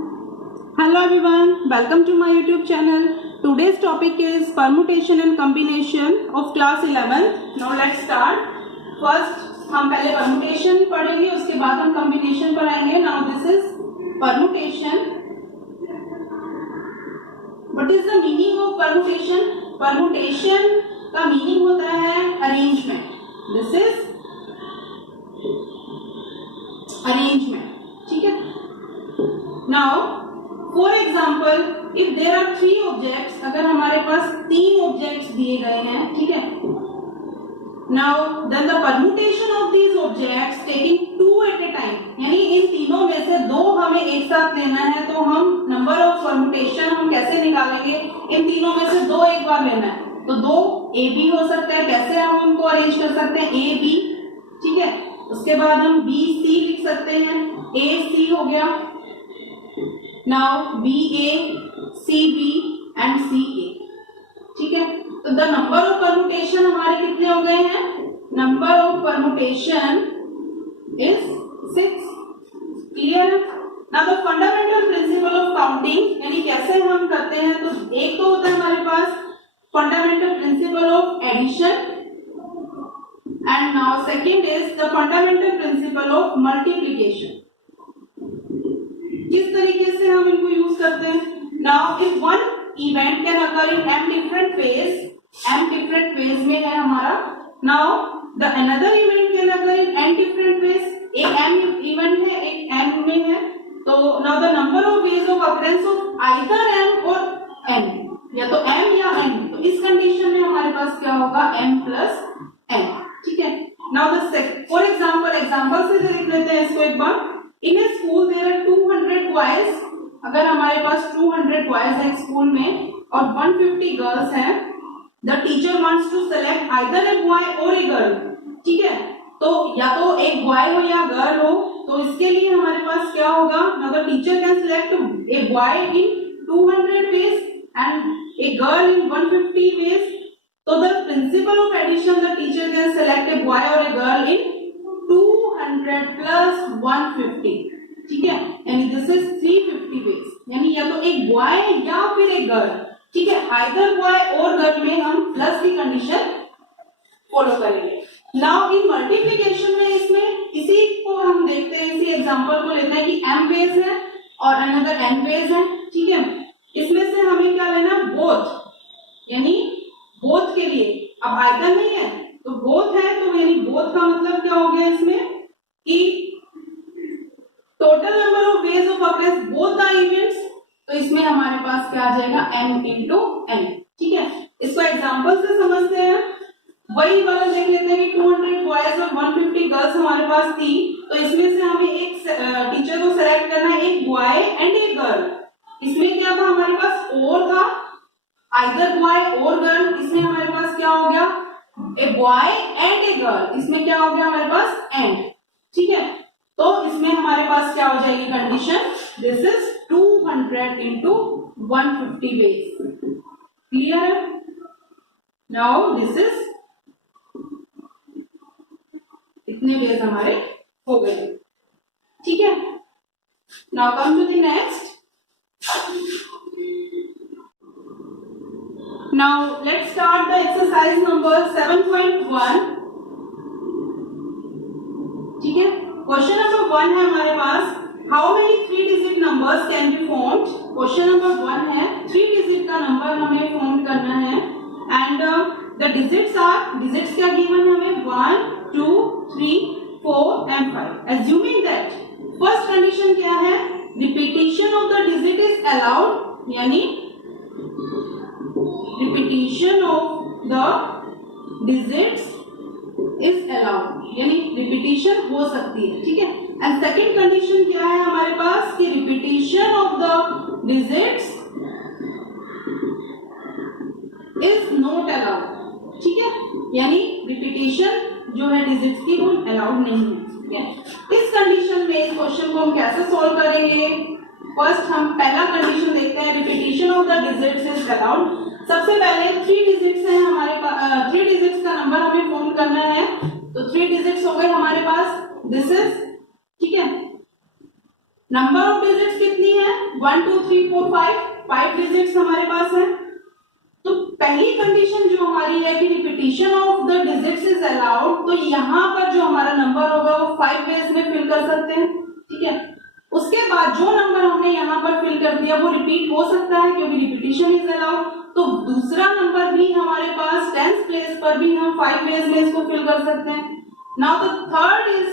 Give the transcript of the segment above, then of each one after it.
Hello everyone, welcome to my YouTube channel. Today's topic is permutation and combination of class 11. Now let's start. First हम पहले permutation पढ़ेंगे, उसके बाद हम combination पर आएंगे. Now this is permutation. What is the meaning of permutation? Permutation का meaning होता है arrangement. This is arrangement. ठीक है? Now for example if there are 3 objects, अगर हमारे पास 3 ऑब्जेक्ट्स दिए गए हैं, ठीक है, now then the permutation of these objects taking 2 at a time, यानी इन तीनों में से 2 हमें एक साथ लेना है, तो हम नंबर ऑफ परम्यूटेशन हम कैसे निकालेंगे? इन तीनों में से 2 एक बार लेना है, तो 2 ए बी हो सकता है. कैसे हम उनको अरेंज कर सकते हैं? ए बी, ठीक है, उसके बाद हम बी सी लिख सकते हैं. ए सी हो गया. Now B A C B and C A, ठीक है. तो द नंबर ऑफ परम्यूटेशन हमारे कितने हो गए हैं? Number of permutation is 6. Clear? Now the fundamental principle of counting, यानी कैसे हम करते हैं, तो एक तो होता है हमारे पास fundamental principle of addition, and now second is the fundamental principle of multiplication. किस तरीके से हम इनको यूज करते हैं? Now if one event can occur in m different phase में है हमारा. Now the another event can occur in n different phase. एक m इवेंट है, एक n में है, तो now the number of ways of occurrence of either m और n, या तो m या n, तो इस कंडीशन में हमारे पास क्या होगा? m plus n. ठीक है. नाउ द फॉर एग्जांपल से देख लेते हैं इसको एक बार. इन ए स्कूल देयर आर 200 बॉयज. अगर हमारे पास 200 बॉयज है स्कूल में और 150 गर्ल्स हैं, the teacher wants to select either a boy और ए गर्ल. ठीक है, तो या तो एक बॉय हो या गर्ल हो, तो इसके लिए हमारे पास क्या होगा? Now the teacher can select a boy in 200 ways and a girl in 150 ways. तो the principle of addition, the teacher can select a boy और ए गर्ल इन 200 प्लस 150. ठीक है, यानी दिस इज 350 वेज, यानी या तो एक boy या फिर एक गर्ल. ठीक है, आइदर बॉय और गर्ल में हम प्लस की कंडीशन फॉलो करेंगे. नाउ इन मल्टीप्लिकेशन में इसमें इसी को हम देखते हैं, इसी एग्जांपल को लेते हैं कि m वेज है और अनदर n वेज है. ठीक है, इसमें से हमें क्या लेना? बोथ, यानी बोथ के लिए. अब आइदर नहीं है तो बोथ है, तो यानी बोथ का मतलब क्या हो गया इसमें कि total number of ways of occurrence both the events, तो इसमें हमारे पास क्या आ जाएगा? m into n. ठीक है, इसको एग्जांपल से समझते हैं. वही वाला देख लेते हैं कि 200 बॉयज और 150 गर्ल्स हमारे पास थी, तो इसमें से हमें एक टीचर को सेलेक्ट करना है, एक बॉय एंड एक गर्ल. इसमें क्या था हमारे पास? और था, आइदर बॉय और गर्ल. इसमें हमारे पास क्या हो गया? A boy and a girl. इसमें क्या हो गया हमारे पास? एंड. ठीक है, तो इसमें हमारे पास क्या हो जाएगी condition? This is 200 into 150 ways. Clear? Now this is इतने वेज हमारे हो गए. ठीक है, now come to the next. Now let's start the exercise number 7.1. ठीक है, क्वेश्चन नंबर 1 है हमारे पास. How many 3 digit numbers can be formed? Question number 1 है, 3 digit का नंबर हमें फॉर्म करना है, एंड द डिजिट्स क्या गिवन है हमें? 1 2 3 4 and 5. Assuming that first condition क्या है? Repetition of the digit is allowed, यानी repetition of the digits is allowed, यानी रिपीटिशन हो सकती है. ठीक है, एंड सेकेंड कंडीशन क्या है हमारे पास? कि repetition of the digits is not allowed. ठीक है, यानी रिपीटिशन जो है डिजिट्स की वो अलाउड नहीं है. ठीक है, इस कंडीशन में इस क्वेश्चन को हम कैसे सॉल्व करेंगे? फर्स्ट हम पहला कंडीशन देखते हैं, repetition of the digits is allowed. सबसे पहले 3 डिजिट्स हैं हमारे पास, 3 डिजिट्स का नंबर हमें फॉर्म करना है, तो 3 डिजिट्स हो गए हमारे पास. दिस इज, ठीक है, नंबर ऑफ डिजिट्स कितनी है 1 2 3 4 5 डिजिट्स हमारे पास है। तो पहली कंडीशन जो हमारी है कि repetition of the digits is allowed, तो यहाँ पर जो हमारा नंबर होगा वो 5 वेज में फिल कर सकते हैं, ठीक है। उसके बाद जो नंबर हमने यहाँ पर फिल कर दिया वो रिपीट हो सकता है क्योंकि रिपीटिशन इज अलाउड। तो दूसरा नंबर भी हमारे पास 10th प्लेस पर भी हम 5 वेज में इसको फिल कर सकते हैं। Now the third is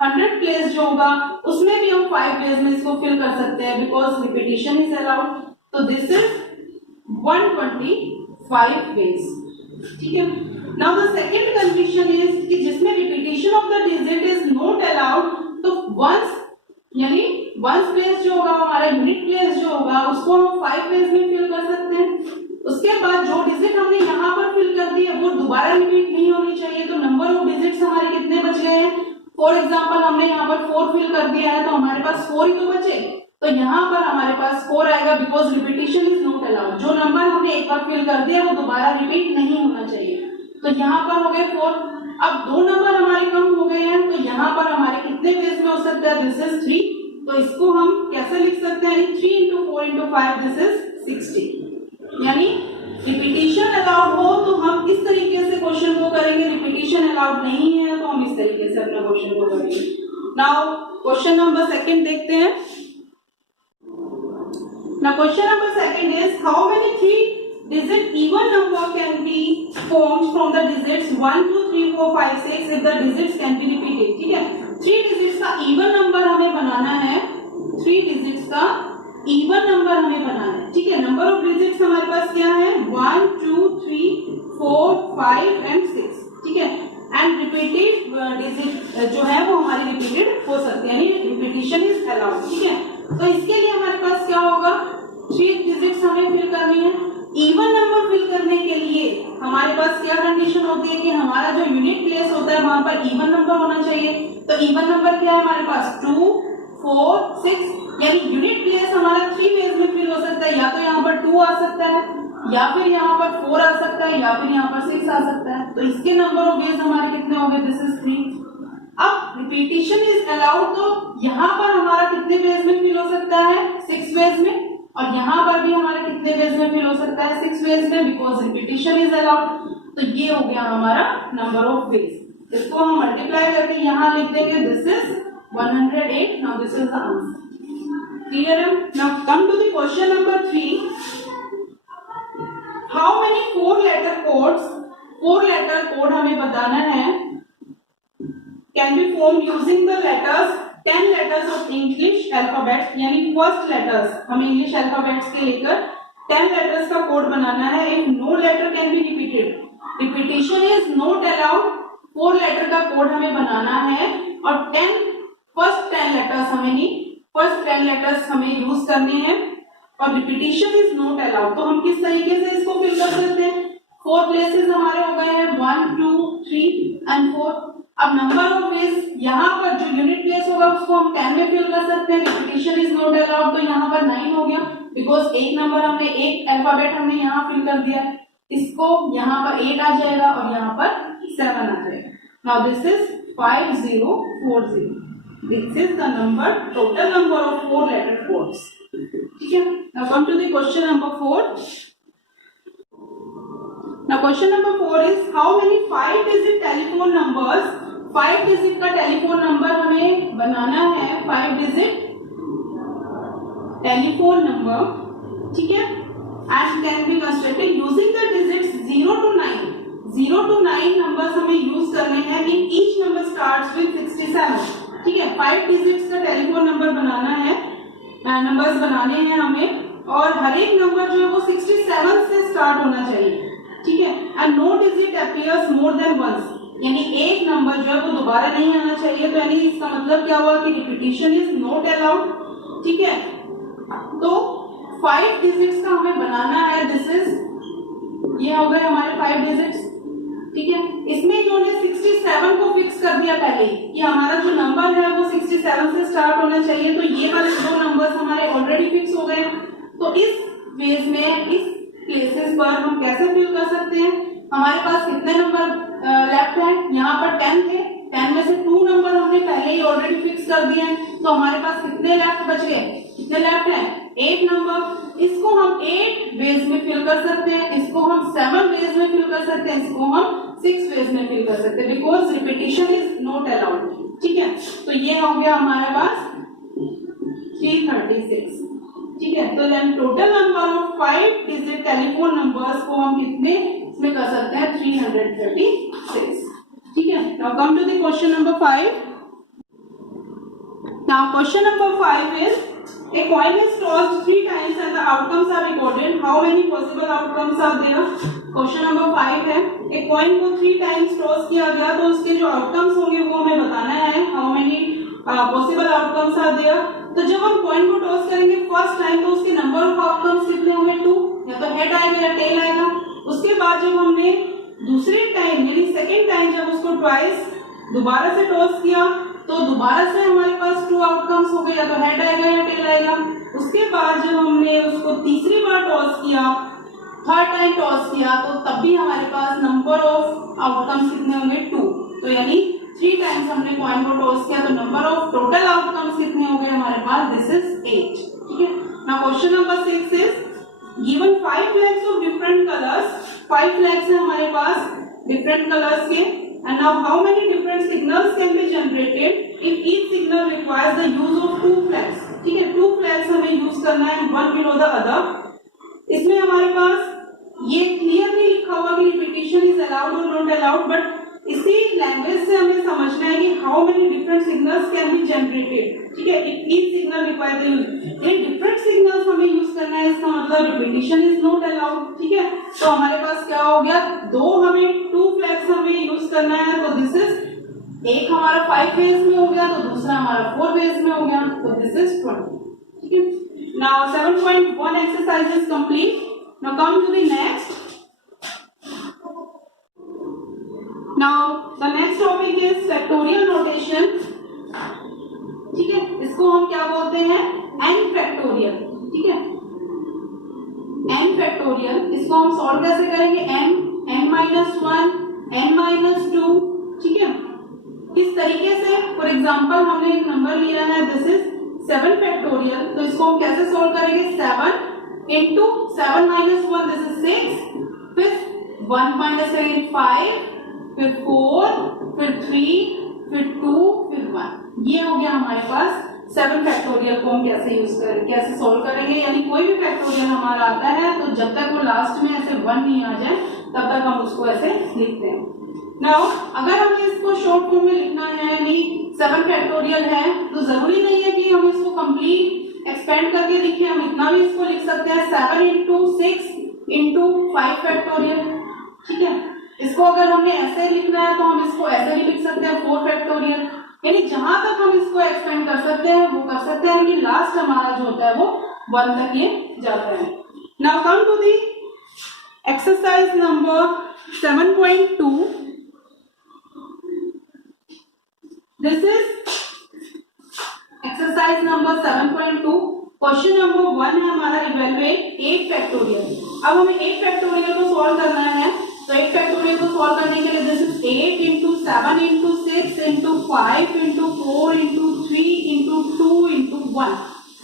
100th place जो होगा उसमें भी हम 5 वेज में इसको फिल कर सकते हैं बिकॉज रिपीटिशन इज अलाउड। तो दिस इज 125 वेज, ठीक है। Now the second condition is कि जिसमें repetition of the digit is not allowed, तो वंस यानी वंस प्लेस जो होगा हमारा यूनिट प्लेस जो होगा उसको हम 5 वेज में फिल कर सकते हैं। उसके बाद जो डिजिट हमने यहाँ पर फिल कर दी है वो दोबारा रिपीट नहीं होनी चाहिए। तो नंबर ऑफ डिजिट्स हमारे कितने बच गए हैं, फॉर एग्जाम्पल हमने यहाँ पर 4 फिल कर दिया है तो हमारे पास 4 ही तो बचे, तो यहाँ पर हमारे पास 4 आएगा because repetition is not allowed. जो नंबर हमने एक बार फिल कर दिया वो दोबारा रिपीट नहीं होना चाहिए। तो यहाँ पर हो गए 4। अब 2 नंबर हमारे कम हो गए हैं तो यहाँ पर हमारे कितने वेज में हो सकता है, दिस इज 3। तो इसको हम कैसे लिख सकते हैं, 3 into 4 into 5 दिस इज 60। यानी रिपीटिशन अलाउड हो तो हम इस तरीके से क्वेश्चन को करेंगे, रिपीटिशन अलाउड नहीं है तो हम इस तरीके से अपना क्वेश्चन को करेंगे। नाउ क्वेश्चन नंबर सेकंड देखते हैं। Now question number second is how many 3 digit even number can be formed from the digits 1 2 3 4 5 6 if the digits can be repeated, ठीक है। 3 digits का even number हमें बनाना है, 3 digits का even number हमें बनाना है, ठीक है। नंबर ऑफ डिजिट्स हमारे पास क्या है 1 2 3 4 5 and 6, ठीक है। एंड रिपीटेड डिजिट जो है वो हमारी रिपीटेड हो सकते हैं, यानी रिपीटिशन इज अलाउड, ठीक है। तो इसके लिए हमारे पास क्या होगा, 3 डिजिट्स हमें फिल करनी है। इवन नंबर फिल करने के लिए हमारे पास क्या कंडीशन होती है कि हमारा जो यूनिट प्लेस होता है वहां पर इवन नंबर होना चाहिए। तो इवन नंबर क्या है हमारे पास 2 4 6, यानी यूनिट प्लेस हमारा 3 वेज में फिल हो सकता है, या तो यहाँ पर 2 आ सकता है, या फिर यहाँ पर 4 आ सकता है, या फिर यहाँ पर 6 आ सकता है। तो इसके नंबर ऑफ वेज हमारे कितने हो गए, दिस इज 3। अब रिपीटिशन इज अलाउड, तो यहाँ पर हमारा कितने वेज में फिल हो सकता है, 6 वेज में, और यहाँ पर भी हमारा कितने वेज में फिल हो सकता है, 6 वेज में, बिकॉज रिपीटिशन इज अलाउड। तो ये हो गया हमारा नंबर ऑफ वेज। इसको हम मल्टीप्लाई करके यहाँ लिख देंगे, this is 108। Now this is the answer. Clear है। Now come to the question number 3। How many 4 letter codes, 4 letter code हमें बताना है, can be form using the letters 10 letters of English alphabet, यानी first letters हमें English alphabets के लेकर 10 letters का code बनाना है। If no letter can be repeated, repetition is not allowed, 4 letter का कोड हमें बनाना है और फर्स्ट 10 लेटर्स हमें नहीं, फर्स्ट 10 लेटर्स हमें यूज करने हैं और रिपीटिशन इज नॉट अलाउड। तो हम किस तरीके से इसको फिल कर सकते हैं, 4 प्लेसेस हमारे हो गए हैं 1 2 3 and 4। अब नंबर ऑफ वेज यहाँ पर जो यूनिट प्लेस होगा उसको हम 10 में फिल कर सकते हैं, रिपीटिशन इज नॉट अलाउड, तो यहाँ पर 9 हो गया बिकॉज एक नंबर हमने, एक अल्फाबेट हमने यहाँ फिल कर दिया, इसको यहाँ पर 8 आ जाएगा और यहाँ पर 7 आ जाएगा। Now this is 5040, this is the number, total number of 4 letter codes, ठीक है। Now come to the question number 4। Now question number 4 is how many 5 digit telephone numbers, 5 digit का टेलीफोन नंबर हमें बनाना है, 5 digit टेलीफोन नंबर, ठीक है, and can be constructed using the digits 0 to 9। 0 to 9 numbers हमें use करने हैं, in each number starts with 67, ठीक है। 5 digits का टेलीफोन नंबर बनाना है, नंबर्स बनाने हैं हमें, और हर एक नंबर जो है वो 67 से स्टार्ट होना चाहिए, ठीक है। And no digit appears more than once, यानी एक नंबर जो है वो दोबारा नहीं आना चाहिए। तो यानी इसका मतलब क्या हुआ कि रिपीटिशन इज नॉट अलाउड, ठीक है। तो 5 डिजिट्स का हमें बनाना है, दिस इज, ये हो गए हमारे 5 डिजिट्स, ठीक है। इसमें इन्होंने 67 को फिक्स कर दिया पहले ही कि हमारा जो नंबर है वो 67 से स्टार्ट होना चाहिए, तो ये वाले 2 नंबर्स हमारे ऑलरेडी फिक्स हो गए। तो इस वेज में, इस प्लेसेस पर हम कैसे फिल कर सकते हैं, हमारे पास कितने नंबर लेफ्ट है, यहाँ पर 10 थे, 10 में से 2 नंबर हमने पहले ही ऑलरेडी फिक्स कर दिए हैं, तो हमारे पास कितने लेफ्ट बच गए, कितने लेफ्ट है, 8 नंबर। इसको हम 8 वेज में फिल कर सकते हैं, इसको हम 7 वेज में फिल कर सकते हैं, इसको हम 6 वेज में फिल कर सकते हैं, because repetition is not allowed. ठीक है, तो ये हो गया हमारे पास 336। ठीक है, तो then total number of 5 digit telephone numbers को हम कितने इसमें कर सकते हैं, 336। ठीक है, now come to the question number 5। Now question number 5 is a coin is tossed 3 times and the outcomes are recorded. How many possible outcomes are there? Question number 5 है, एक coin को 3 times toss किया गया तो उसके जो outcomes होंगे वो हमें बताना है। How many possible outcomes are there? तो जब हम coin को toss करेंगे फर्स्ट टाइम तो उसके number of outcomes कितने होंगे, 2, या तो head आएगा या tail आएगा। उसके बाद जब हमने दूसरे टाइम यानी सेकेंड टाइम जब उसको ट्वाइस दोबारा से टॉस किया तो दोबारा से हमारे पास 2 आउटकम्स हो गए, या तो हेड आएगा या टेल आएगा। उसके बाद जब हमने उसको तीसरी बार टॉस किया, थर्ड टाइम टॉस किया, तो तब भी हमारे पास नंबर ऑफ आउटकम्स कितने होंगे, 2। तो यानी 3 टाइम्स हमने कॉइन को टॉस किया तो नंबर ऑफ टोटल आउटकम्स कितने हो गए हमारे पास, दिस इज 8। ठीक है, now question number 6 is given 5 flags of different colours. 5 flags है हमारे पास डिफरेंट कलर्स के। And now how many different signals can be generated if each signal requires the use of 2 flags? ठीक है, 2 flags हमें use करना है, one below the other। इसमें हमारे पास ये क्लियरली लिखा हुआ कि रिपीटिशन इज अलाउड और नॉट अलाउड, बट इसी लैंग्वेज से हमें समझना है कि how many different signals can be generated. ठीक है, if each signal require the use, ये डिफरेंट सिग्नल्स हमें यूज करना है, इसका मतलब रिपीटिशन इज नॉट अलाउड। ठीक है, तो हमारे पास क्या हो गया, 2 फ्लैग्स हमें यूज करना है, तो दिस इज एक हमारा 5 फेज में हो गया तो दूसरा हमारा 4 फेज में हो गया, तो दिस इज 20। ठीक है, now 7.1 exercise is complete. Now come to the next. Now the next topic is factorial notation। ठीक है, इसको हम क्या बोलते हैं, n फैक्टोरियल। ठीक है, n फैक्टोरियल, इसको हम सॉल्व कैसे करेंगे, n माइनस 1, n - 2। ठीक है, इस तरीके से फॉर एग्जांपल हमने एक नंबर लिया है, दिस इज 7 फैक्टोरियल, तो इसको हम कैसे सॉल्व करेंगे, 7 into 7 - 1, दिस इज 6, फिर 1 माइनस करेंगे 5, फिर 4, फिर 3, फिर 2, फिर 1। ये हो गया हमारे पास 7 फैक्टोरियल को हम कैसे यूज करेंगे, कैसे सॉल्व करेंगे। यानी कोई भी फैक्टोरियल हमारा आता है तो जब तक वो लास्ट में ऐसे 1 नहीं आ जाए तब तक हम उसको ऐसे लिखते हैं। नाउ अगर हमें इसको शॉर्ट फॉर्म में लिखना है, यानी 7 फैक्टोरियल है, तो जरूरी नहीं है कि हम इसको कंप्लीट एक्सपेंड करके लिखें, हम इतना भी इसको लिख सकते हैं, 7 into 6 into 5 फैक्टोरियल। ठीक है, इसको अगर हमने ऐसे लिखना है तो हम इसको ऐसे भी लिख सकते हैं, 4 फैक्टोरियल। यानी जहां तक हम इसको एक्सपेंड कर सकते हैं वो कर सकते हैं, कि लास्ट हमारा जो होता है वो 1 तक ये जाता है। Now come to the exercise number 7.2। This is exercise number 7.2। Question number 1 है हमारा, इवेलुएट 8 फैक्टोरियल। अब हमें 8 फैक्टोरियल को सॉल्व करना है, तो 8 फैक्टोरियल को सॉल्व करने के लिए this is 8 into 7 into 6 into 5 into 4 into 3 into 2 into 1।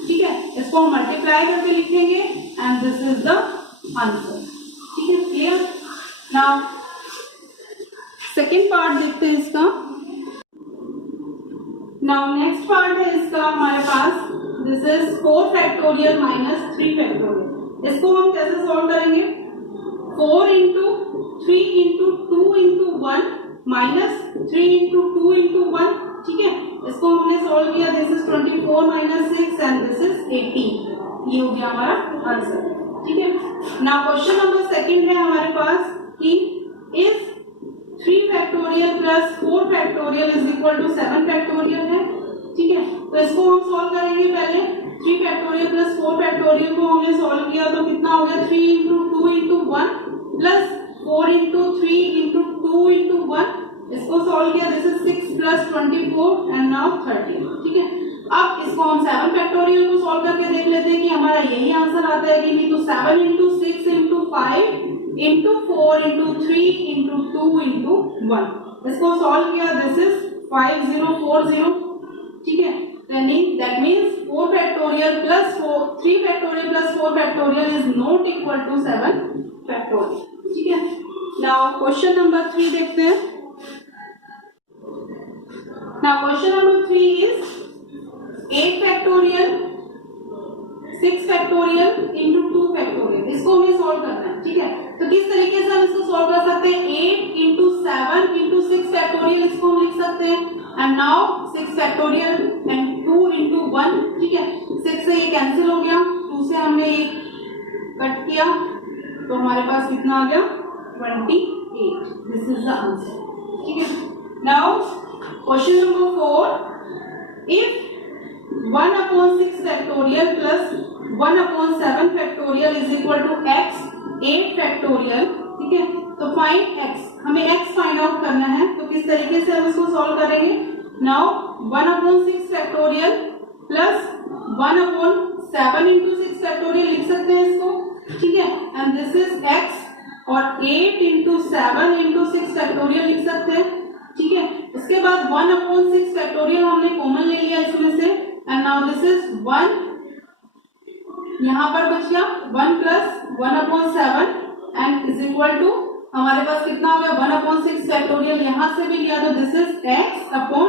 ठीक है, इसको हम मल्टीप्लाई करके लिखेंगे and this is the answer. ठीक है, क्लियर। नाउ सेकेंड पार्ट देखते हैं इसका। नाउ नेक्स्ट पार्ट है इसका हमारे पास, this is 4 factorial minus 3 factorial. इसको हम कैसे सॉल्व करेंगे, 4 into 3 into 2 into 1 minus 3 into 2 into 1। ठीक है, इसको हमने सॉल्व किया, this is 24 minus 6 and this is 18। ये हो गया हमारा आंसर। ठीक है, नाउ क्वेश्चन नंबर सेकंड है हमारे पास कि is 3 factorial plus 4 factorial is equal to 7 factorial है। ठीक है, तो इसको हम सॉल्व करेंगे। पहले 3 फैक्टोरियल प्लस 4 फैक्टोरियल को हमने सॉल्व किया तो कितना हो गया, 3 into 2 into 1 plus 4 into 3 into 2 into 1। इसको सॉल्व किया, this is 6 plus 24 and now 13। ठीक है, अब इसको हम 7 फैक्टोरियल को सॉल्व करके देख लेते हैं कि हमारा यही आंसर आता है कि नहीं। तो 7 into 6 into 5 into 4 into 3 into 2 into 1। इसको सॉल्व किया, दिस इज 5040। ठीक है, that means 4 factorial plus 3 factorial plus 4 factorial is not equal to 7 factorial. ठीक है, now question number 3 देखते हैं. Now question number 3 is 8 factorial 6 factorial into 2 factorial. इसको हमें सॉल्व करना है. ठीक है, तो किस तरीके से हम इसको सॉल्व कर सकते हैं? 8 into 7 into 6 factorial इसको हम लिख सकते हैं. And now 6 factorial and 2 into 1. ठीक है, 6 से ये कैंसिल हो गया, 2 से हमने ये कट किया, तो हमारे पास कितना आ गया? 28. This is the answer. ठीक है, now question number 4. If 1/6 factorial plus 1/7 factorial is equal to x 8 factorial. ठीक है, तो फाइंड x, हमें x फाइंड आउट करना है. तो किस तरीके से हम इसको सॉल्व करेंगे? Now 1/6 factorial plus 1/7 into 6 factorial लिख सकते हैं इसको. ठीक है, एंड दिस इज x, और 8 into 7 into 6 फैक्टोरियल लिख सकते हैं. ठीक है, उसके बाद 1/6 फैक्टोरियल हमने कॉमन ले लिया इसमें से, एंड नाउ दिस इज 1, यहाँ पर बच गया 1 plus 1/7 and is equal to, हमारे पास कितना हो गया? 1/6 फैक्टोरियल यहाँ से भी लिया, तो this is x upon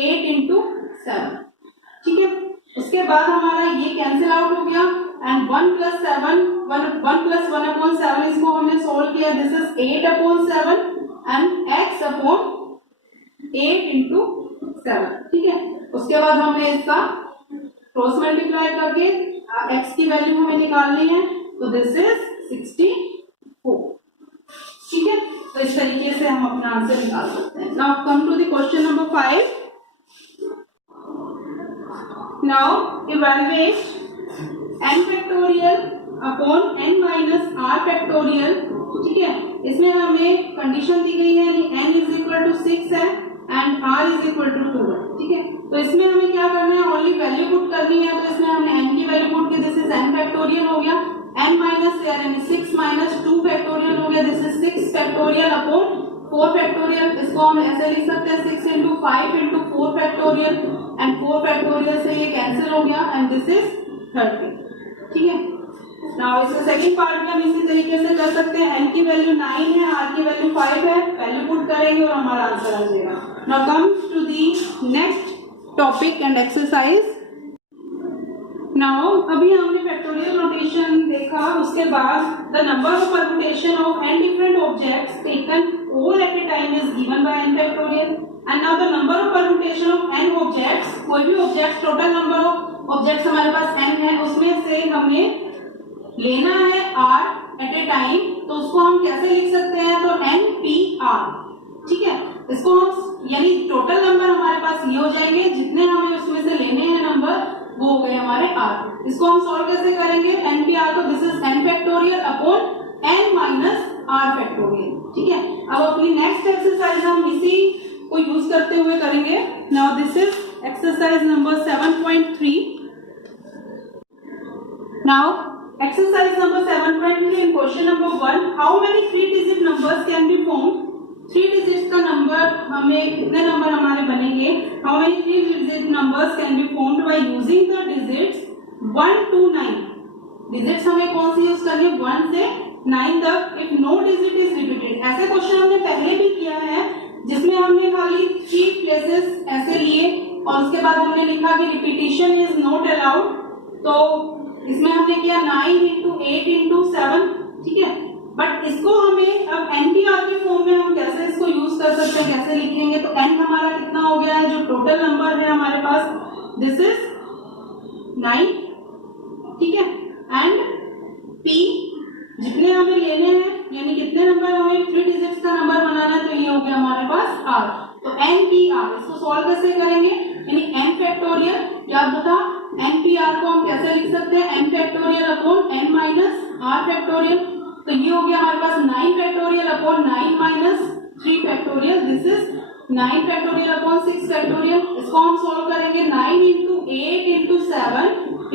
8 into 7. ठीक है, उसके बाद हमारा ये कैंसिल आउट हो गया, एंड 1 plus 1/7 इसको हमने सोल्व किया, this is 8/7 and x upon 8 into 7. ठीक है, उसके बाद हमने इसका क्रॉस मल्टीप्लाई करके x की वैल्यू हमें निकालनी है, तो दिस इज 64. ठीक है, तो इस तरीके से हम अपना आंसर निकाल सकते हैं. Now come to the question number 5. Now evaluate n factorial upon n minus r factorial. ठीक है, इसमें हमें कंडीशन दी गई है, n इज इक्वल टू 6 है and r is equal to 2 है. ठीक है, तो इसमें हमें क्या करना है? ओनली वैल्यू पुट करनी है. तो इसमें हमने n की वैल्यू पुट की, दिस इज n फैक्टोरियल हो गया, n माइनस यानी 6 माइनस 2 फैक्टोरियल हो गया, this is 6 factorial upon 4 factorial. इसको हम ऐसे लिख सकते हैं 6 into 5 into 4 factorial, and 4 factorial से ये कैंसिल हो गया, एंड दिस इज 30. ठीक है, नाउ इसका सेकंड पार्ट में हम इसी तरीके से कर सकते हैं. n की वैल्यू 9 है, r की वैल्यू 5 है, वैल्यू पुट करेंगे और हमारा आंसर आ जाएगा. Now come to the next topic and exercise. Now अभी हमने फैक्टोरियल नोटेशन देखा, उसके बाद the number of permutation of n different objects taken all at a time is given by n factorial. And now the number of permutation of n objects, कोई भी object, total number of objects हमारे पास n है, उसमें से हमें लेना है r at a time, तो उसको हम कैसे लिख सकते हैं? तो npr. ठीक है, इसको हम यानी टोटल नंबर हमारे पास ये हो जाएंगे, जितने हमें उसमें से लेने हैं नंबर वो हो गए हमारे r. इसको हम सॉल्व कैसे करेंगे? npr को this is n factorial upon n minus r factorial. ठीक है, अब अपनी नेक्स्ट एक्सरसाइज हम इसी को यूज करते हुए करेंगे. Now this is exercise number 7.3. Now exercise number 7.3 in question number 1, how many 3 digit numbers can be formed? 3 digits का नंबर, हमें कितने नंबर हमारे बनेंगे? How many 3 digit numbers can be formed by using the digits 1 to 9. Digits हमें कौन सी use करनी है? 1 से 9 तक. If no digit is repeated, ऐसे क्वेश्चन हमने पहले भी किया है, जिसमें हमने खाली 3 प्लेसेस ऐसे लिए और उसके बाद हमने लिखा कि रिपीटिशन इज नॉट अलाउड. तो इसमें हमने किया 9 into 8 into 7. ठीक है, बट इसको हमें अब एनपीआर के फॉर्म में हम कैसे इसको यूज कर सकते हैं, कैसे लिखेंगे? तो n हमारा कितना हो गया है? जो टोटल नंबर है हमारे पास, दिस इज 9. ठीक है, एंड p जितने हमें लेने हैं, यानी कितने नंबर हमें 3 डिजिट्स का नंबर बनाना है, तो ये हो गया हमारे पास r. तो npr इसको सॉल्व कैसे करेंगे? यानी n फैक्टोरियल, याद रखा npr को हम कैसे लिख सकते हैं? n factorial upon n minus r factorial. तो ये हो गया हमारे पास 9 factorial upon 9 minus 3 factorial, this is 9 factorial upon 6 factorial. इसको हम सॉल्व करेंगे 9 into 8 into 7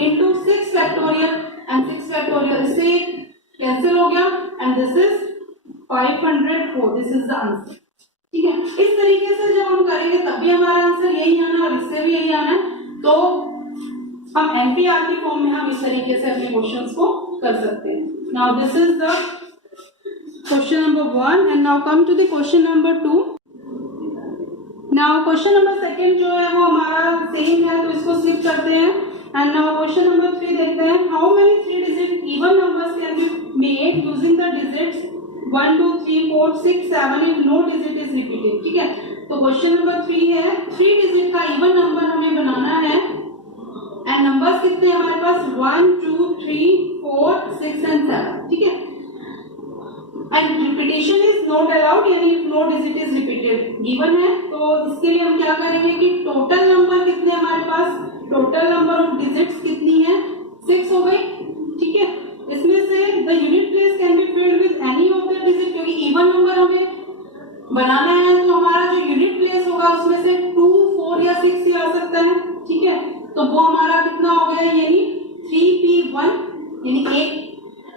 into 6 factorial and 6 factorial, इससे कैंसिल हो गया, and this is 504. This is the answer. ठीक है, इस तरीके से जब हम करेंगे तब भी हमारा आंसर यही आना और इससे भी यही आना है. तो हम एनपीआर की फॉर्म में हम इस तरीके से अपने क्वेश्चंस को कर सकते हैं. Now this is the question number 1 and now come to the question number 2. Now question number second जो है वो हमारा सेम है, तो इसको स्किप करते हैं. एंड नाउ क्वेश्चन नंबर 3 देखते हैं. How many 3 digit even numbers can be made using the digits 1 2 3 4 6 7 if no digit is repeated. ठीक है, तो क्वेश्चन नंबर 3 है 3 डिजिट का इवन नंबर हमें बनाना है. एंड नंबर्स कितने हैं हमारे पास 1 2 3 4 6 एंड 7. ठीक है, and repetition is not allowed, यानी if no digit is repeated given है. तो इसके लिए हम क्या करेंगे कि टोटल नंबर कितने हमारे पास, टोटल नंबर ऑफ डिजिट्स कितनी है 6 हो गई. ठीक है, इसमें से the unit place can be filled with any of the digit, क्योंकि इवन नंबर हमें बनाना है तो हमारा जो यूनिट प्लेस होगा उसमें से 2 4 या 6 ही आ सकता है. ठीक है, तो वो हमारा कितना हो गया, यानी 3p1, यानी एक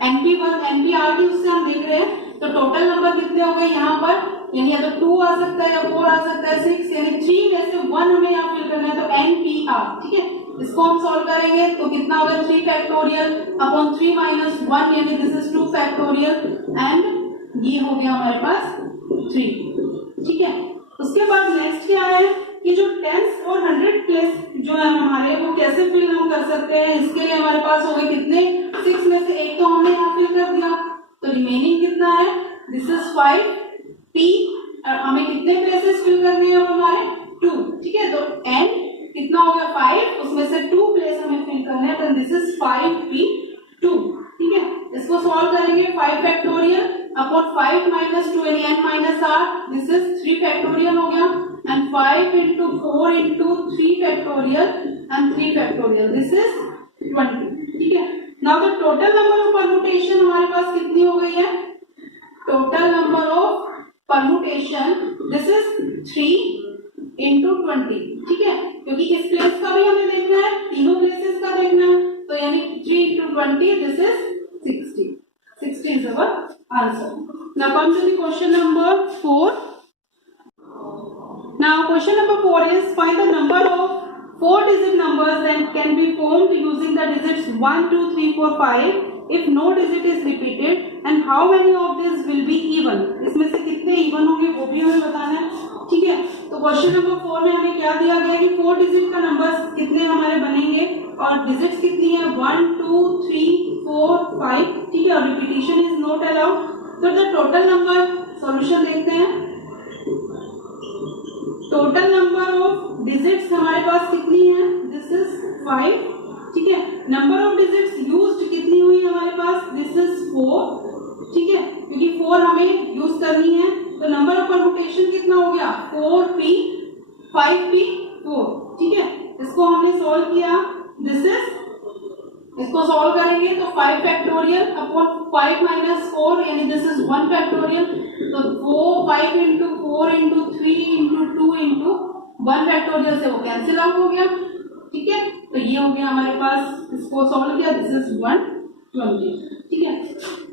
np1 npr की उससे हम देख रहे हैं. तो टोटल नंबर कितने हो गए यहाँ पर, यानी या तो 2 आ सकता है या 4 आ सकता है 6, यानी 3 में से 1 हमें यहाँ फिल करना है, तो npr. ठीक है, इसको हम सॉल्व करेंगे तो कितना होगा 3 फैक्टोरियल अपॉन 3 माइनस 1, यानी दिस इज 2 फैक्टोरियल एंड ये हो गया हमारे पास 3. ठीक है, उसके बाद नेक्स्ट क्या है कि जो टेंस और 100 प्लेस जो है हमारे वो कैसे फिल हम कर सकते हैं. इसके लिए हमारे पास हो गए कितने 6 में से एक तो हमने यहाँ फिल कर दिया, तो रिमेनिंग कितना है, दिस इज 5p. हमें कितने प्लेसेस फिल करने हैं अब हमारे 2. ठीक है, तो n कितना हो गया 5, उसमें से 2 प्लेस हमें फिल करने हैं, तो दिस इज 5p2. ठीक है, इसको सॉल्व करेंगे 5 फैक्टोरियल अपॉन 5 माइनस 2 यानी n minus r, this is 3 factorial हो गया. And 5 into 4 into 3 factorial and 3 factorial, this is 20. ठीक है, now the total number of permutation हमारे पास कितनी हो गई है, total number of permutation this is 3 into 20. ठीक है, क्योंकि इस प्लेस का भी हमें देखना है, तीनों प्लेसेस का देखना है, तो यानी 3 into 20 this is 60. 60 is our answer. Now come to the question number 4. Now question number 4 is find the number of 4 digit numbers that can be formed using the digits 1 2 3 4 5 if no digit is repeated and how many of these will be even. इसमें से कितने even होंगे वो भी हमें बताना है. ठीक है, तो क्वेश्चन नंबर 4 में हमें क्या दिया गया है कि 4 डिजिट का नंबर्स कितने हमारे बनेंगे और डिजिट्स कितनी है 1 2 3 4 5. ठीक है, और रिपीटेशन इज नॉट अलाउड. तो द टोटल नंबर सॉल्यूशन देखते हैं. टोटल नंबर ऑफ डिजिट्स हमारे पास कितनी है, दिस इज 5. ठीक है, नंबर ऑफ डिजिट्स यूज्ड कितनी हुई हमारे पास, दिस इज 4. ठीक है, क्योंकि 4 हमें यूज करनी है, तो नंबर ऑफ परमुटेशन कितना हो गया 4p 5p4. ठीक है, इसको हमने सॉल्व किया, दिस इज, इसको सॉल्व करेंगे तो 5 फैक्टोरियल अपॉन 5 माइनस 4 यानी दिस इज 1 फैक्टोरियल. तो 5 into 4 into 3 into 2 into 1 factorial से वो कैंसिल आउट हो गया. ठीक है, तो ये हो गया हमारे पास, इसको सॉल्व किया, दिस इज 120. ठीक है,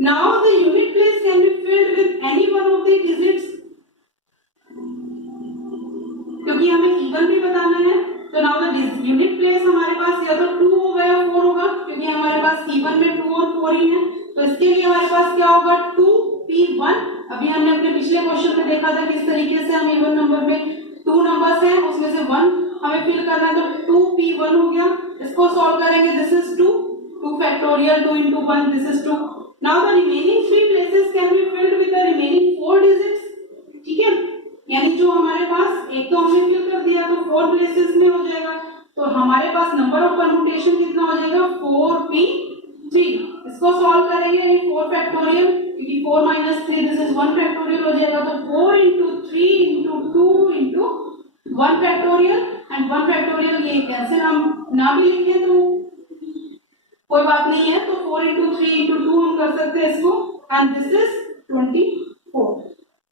now the unit place can be filled with any one of the digits, क्योंकि हमें इवन भी बताना है. तो नाउ द यूनिट प्लेस हमारे पास या तो 2 होगा या 4 होगा, क्योंकि हमारे पास इवन में 2 और 4 ही है. तो इसके लिए हमारे पास क्या होगा 2p1. अभी हमने अपने पिछले क्वेश्चन में देखा था किस तरीके से हम इवन नंबर में 2 नंबर्स हैं उसमें से 1 हमें फिल करना है, तो 2p1 हो गया. इसको सॉल्व करेंगे, this is 2 factorial 2 into 1, this is 2. Now the remaining 3 places can be filled with the remaining 4 digits. ठीक है, यानी जो हमारे पास एक तो हमने फिल कर दिया तो 4 प्लेसेस में हो जाएगा, तो हमारे पास नंबर ऑफ परमुटेशन कितना हो जाएगा 4p3. इसको सॉल्व करेंगे, यानी 4 फैक्टोरियल, क्योंकि 4 माइनस 3 दिस इज 1 फैक्टोरियल हो जाएगा, तो 4 into 3 into 2 into 1 factorial and 1 factorial. ये कैंसिल हम ना भी लिखें तो कोई बात नहीं है, तो 4 into 3 into 2 हम कर सकते हैं इसको, एंड दिस इज 24.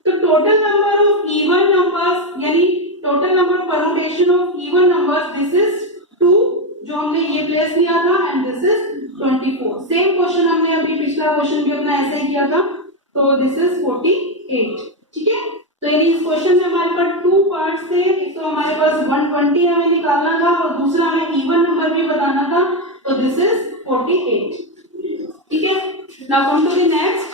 तो total number of even numbers यानी total number of permutation of even numbers this is 2 जो हमने ये प्लेस लिया था, and this is 24. Same question हमने अभी पिछला क्वेश्चन भी अपना ऐसे ही किया था, तो दिस इज 48. ठीक है, तो यानी इस क्वेश्चन में हमारे पास 2 पार्ट्स थे. एक तो हमारे पास 120 भी हमें निकालना था और दूसरा हमें इवन नंबर भी बताना था, तो दिस इज 48। ठीक है, now come to the next.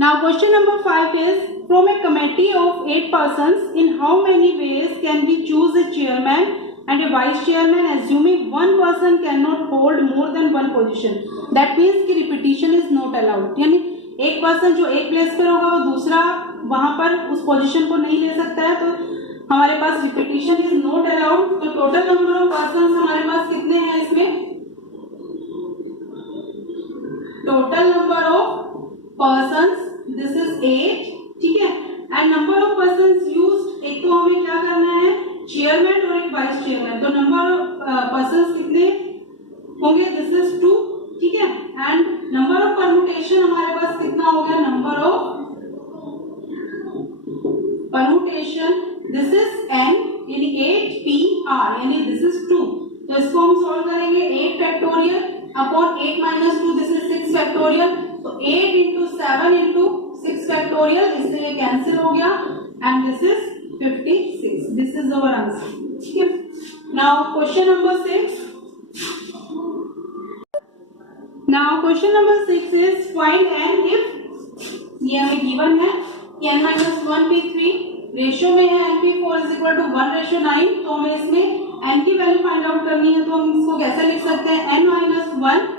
Now question number 5 is, from a committee of 8 persons, in how many ways can we choose a chairman and a vice chairman, assuming one person cannot hold more than one position? That means कि repetition is not allowed, यानी एक person जो एक place पर होगा वो दूसरा वहां पर उस पोजीशन को नहीं ले सकता है, तो हमारे पास रिपीटिशन इज नॉट अलाउड। तो टोटल नंबर ऑफ पर्सन हमारे पास कितने हैं इसमें? Total number of persons this is 8। ठीक है, and number of persons used, एक तो हमें क्या करना है, चेयरमैन और एक वाइस चेयरमैन, तो नंबर ऑफ पर्सन्स कितने होंगे? This is 2। ठीक है, एंड नंबर ऑफ परमुटेशन हमारे पास कितना हो गया? Number of permutation this is n, यानी 8pr, यानी दिस इज 2। तो इसको हम सॉल्व करेंगे, 8 factorial upon 8 minus 2, this is 6 factorial. तो 8 इंटू 7 इंटू 6 फैक्टोरियल, इससे ये कैंसिल हो गया and this is 56। This is our answer. ठीक है, now question number 6। Now question number 6 is find n if, ये हमें गिवन है कि n माइनस 1p3 रेशियो में है np4 इज इक्वल टू 1:9, तो हमें इसमें n की वैल्यू फाइंड आउट करनी है। तो हम इसको कैसे लिख सकते हैं? n minus 1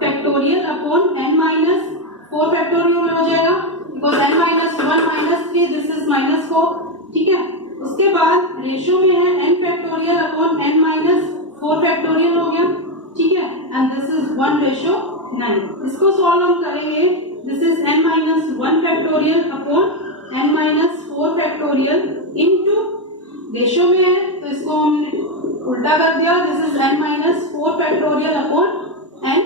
factorial upon n minus 4 factorial में हो जाएगा, because n minus 1 minus 3 this is minus 4। ठीक है, उसके बाद रेशियो में है n factorial upon n minus 4 factorial हो गया। ठीक है, एंड दिस इज 1:9। इसको सॉल्व हम करेंगे, this is n minus 1 factorial upon n minus 4 factorial into ratio में है तो इसको हमने उल्टा कर दिया, this is n minus 4 factorial upon n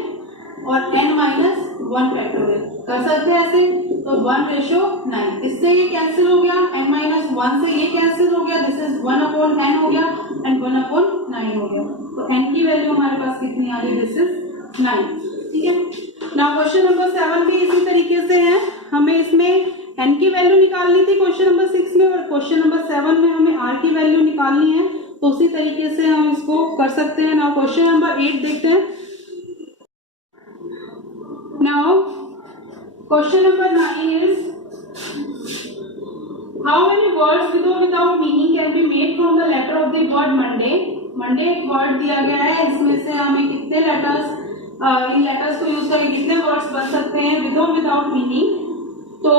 और n माइनस 1 फैक्टोरियल कर सकते हैं ऐसे, तो 1:9। इससे ये कैंसिल हो गया, n माइनस 1 से ये कैंसिल हो गया, दिस इज 1/n हो गया एंड 1/9 हो गया। तो n की वैल्यू हमारे पास कितनी आ रही है? This is 9। ठीक है, नाउ क्वेश्चन नंबर 7 भी इसी तरीके से है, हमें इसमें n की वैल्यू निकालनी थी क्वेश्चन नंबर 6 में, और क्वेश्चन नंबर 7 में हमें r की वैल्यू निकालनी है, तो उसी तरीके से हम इसको कर सकते हैं। नाउ क्वेश्चन नंबर 8 देखते हैं। Now, question number 9 is, how many words with or without meaning can be made from the letter of the word Monday? Monday एक वर्ड दिया गया है, इसमें से हमें कितने लेटर्स, इन लेटर्स को यूज करके कितने वर्ड्स बन सकते हैं विद और विदाउट मीनिंग। तो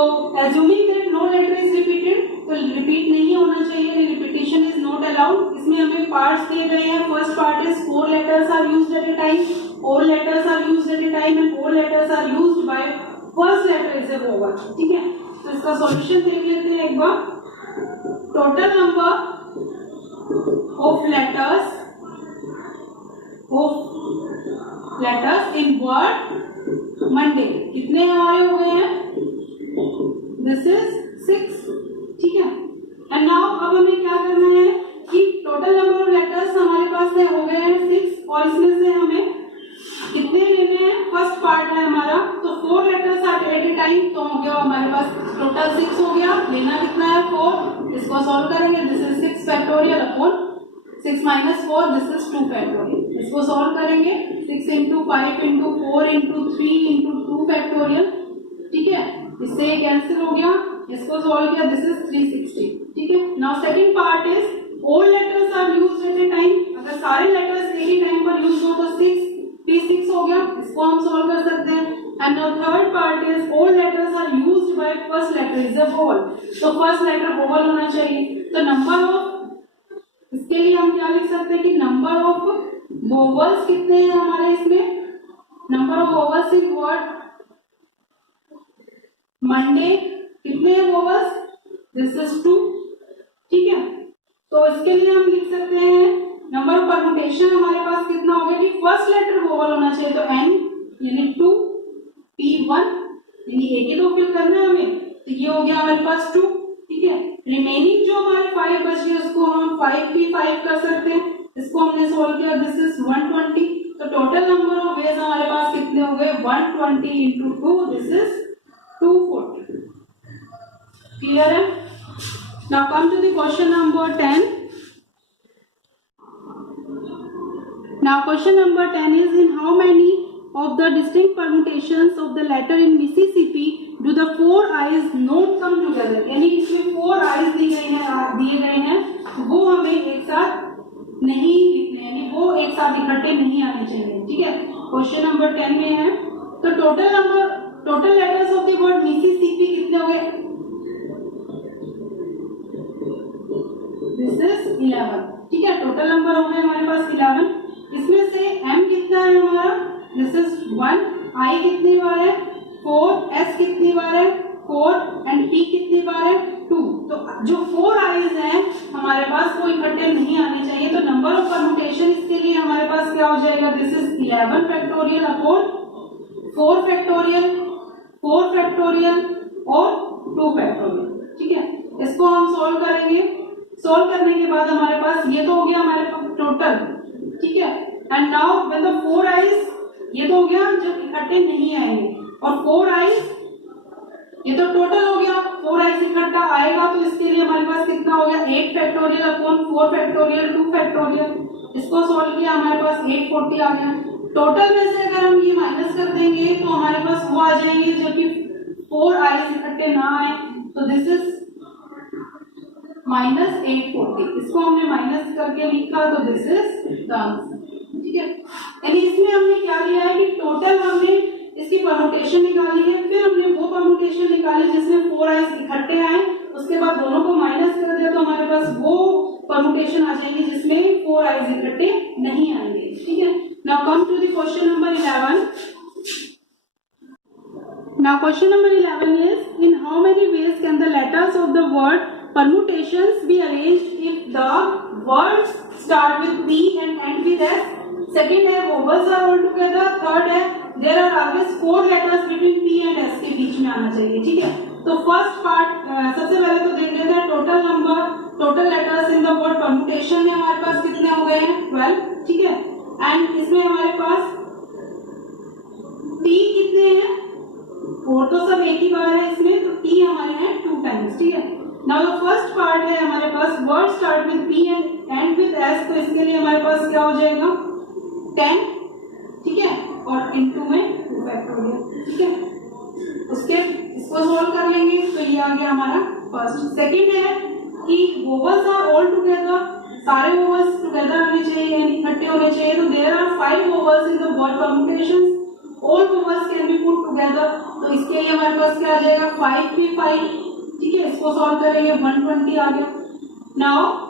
assuming that no letter is repeated, तो रिपीट नहीं होना चाहिए, रिपीटिशन इज नॉट अलाउड। इसमें हमें पार्ट्स दिए गए हैं, first part is 4 letters are used at a time, all letters are used at a time and all letters are used by first letter is a vowel। ठीक है, तो इसका solution देख लेते हैं एक बार। Total number of letters in word Monday कितने हमारे हो गए हैं? This is 6। ठीक है, एंड नाउ अब हमें क्या करना है कि टोटल नंबर ऑफ लेटर्स हमारे पास में हो गए हैं 6, और इसमें से हमें कितने लेने हैं? फर्स्ट पार्ट है हमारा, तो 4 letters are at a time, तो हो गया हमारे पास टोटल 6 हो गया। लेना कितना है? 4। इसको सॉल्व करेंगे, this is 6 factorial upon 6 minus 4, this is 2 factorial. इसको सॉल्व करेंगे, 6 into 5 into 4 into 3 into 2 factorial. ठीक है, इससे ये कैंसिल हो गया, इसको सॉल्व किया, दिस इज 360। ठीक है, now second part is all letters are used at a time, अगर सारे लेटर्स एक ही टाइम पर यूज हो तो 6 P6 हो गया, इसको हम सॉल्व कर सकते हैं। And now third part is all letters are used by first letter is a vowel, तो फर्स्ट लेटर वोवल होना चाहिए। तो नंबर ऑफ, इसके लिए हम क्या लिख सकते हैं कि नंबर ऑफ वोवल्स कितने हैं हमारे इसमें? Number of vowels in word Monday कितने हैं वोवल्स? This is 2। ठीक है, तो इसके लिए हम लिख सकते हैं नंबर ऑफ परमुटेशन हमारे पास कितना हो गया कि फर्स्ट लेटर वोवल होना चाहिए, तो n यानी 2 p1, यानी एक ही तो फिल करना है हमें, तो ये हो गया हमारे पास 2। ठीक है, रिमेनिंग जो हमारे 5 बच गए उसको हम 5p5 कर सकते हैं, इसको हमने सोल्व किया, दिस इज 120। तो टोटल नंबर ऑफ वेज हमारे पास कितने हो गए? 120 इंटू 2, दिस इज 240। क्लियर है? Now come to the question number 10. Now question number 10 is, in how many of the distinct permutations of the letter in Mississippi do the 4 I's not come together? यानी इसमें 4 I's दिए गए हैं वो हमें एक साथ नहीं लिखने, यानी वो एक साथ इकट्ठे नहीं आने चाहिए, ठीक है। क्वेश्चन नंबर 10 में है, तो total letters of the word Mississippi कितने हो गए? दिस इज 11, ठीक है। टोटल नंबर हो गए हमारे पास 11। इसमें से m कितना है हमारा? दिस इज 1, i कितनी बार है? 4, s कितनी बार है? 4 एंड p कितनी बार है? 2। तो जो 4 i's हैं हमारे पास वो इकट्ठे नहीं आने चाहिए, तो नंबर ऑफ परम्यूटेशन इसके लिए हमारे पास क्या हो जाएगा? This is 11 factorial upon 4 factorial, 4 factorial और 2 फैक्टोरियल, ठीक है। इसको हम सॉल्व करेंगे। सॉल्व करने के बाद हमारे पास ये तो हो गया हमारे पास टोटल, ठीक है। And now when the 4 i's, ये तो हो गया जब इकट्ठे नहीं आएंगे, और 4 i's ये तो टोटल हो गया, 4 i's इकट्ठा आएगा तो इसके लिए हमारे पास कितना हो गया? 8 फैक्टोरियल अपॉन 4 फैक्टोरियल 2 फैक्टोरियल। इसको सॉल्व किया हमारे पास 840 आ गया। टोटल में से अगर हम ये माइनस कर देंगे तो हमारे पास वो आ जाएंगे जो कि 4 i's इकट्ठे ना आए, तो दिस इज माइनस 840। इसको हमने माइनस करके लिखा तो दिस इज द आंसर, ठीक है। यानी इसमें हमने क्या लिया है कि टोटल हमने इसकी परम्यूटेशन निकाली है, फिर हमने वो परम्यूटेशन निकाली जिसमें 4 i's इकट्ठे आए, उसके बाद दोनों को माइनस कर दिया तो हमारे पास वो परम्यूटेशन आ जाएगी जिसमें 4 i's इकट्ठे नहीं आएंगे, ठीक है। Now come to the question number 11. Now question number 11 is, in how many ways can the letters of the word permutations be arranged if the words start with P and end with S? Second है vowels are all together. Third है there are always 4 letters between P and S के बीच में आना चाहिए, ठीक है। तो first part सबसे पहले तो देख लेते हैं total number, total letters in the word permutation में हमारे पास कितने हो गए हैं? 12, ठीक है। एंड इसमें हमारे पास T कितने हैं? 4 तो सब एक ही बार है इसमें, तो T हमारे हैं 2 टाइम्स, ठीक है। नाउ द फर्स्ट पार्ट है हमारे पास word start with P and end with S, तो इसके लिए हमारे पास क्या हो जाएगा? 10, ठीक है, और इनटू में 2 फैक्टोरियल, ठीक है। इसको सोल्व कर लेंगे तो ये आ गया हमारा फर्स्ट। सेकंड है कि वोवल्स आर ऑल टुगेदर, सारे वोवल्स टुगेदर होने चाहिए, यानी इकट्ठे होने चाहिए, तो there are 5 vowels in the word permutations, all vowels can be put together, तो इसके लिए हमारे पास क्या आ जाएगा? 5 भी 5, ठीक है। इसको सॉल्व करेंगे 120 आ गया। नाउ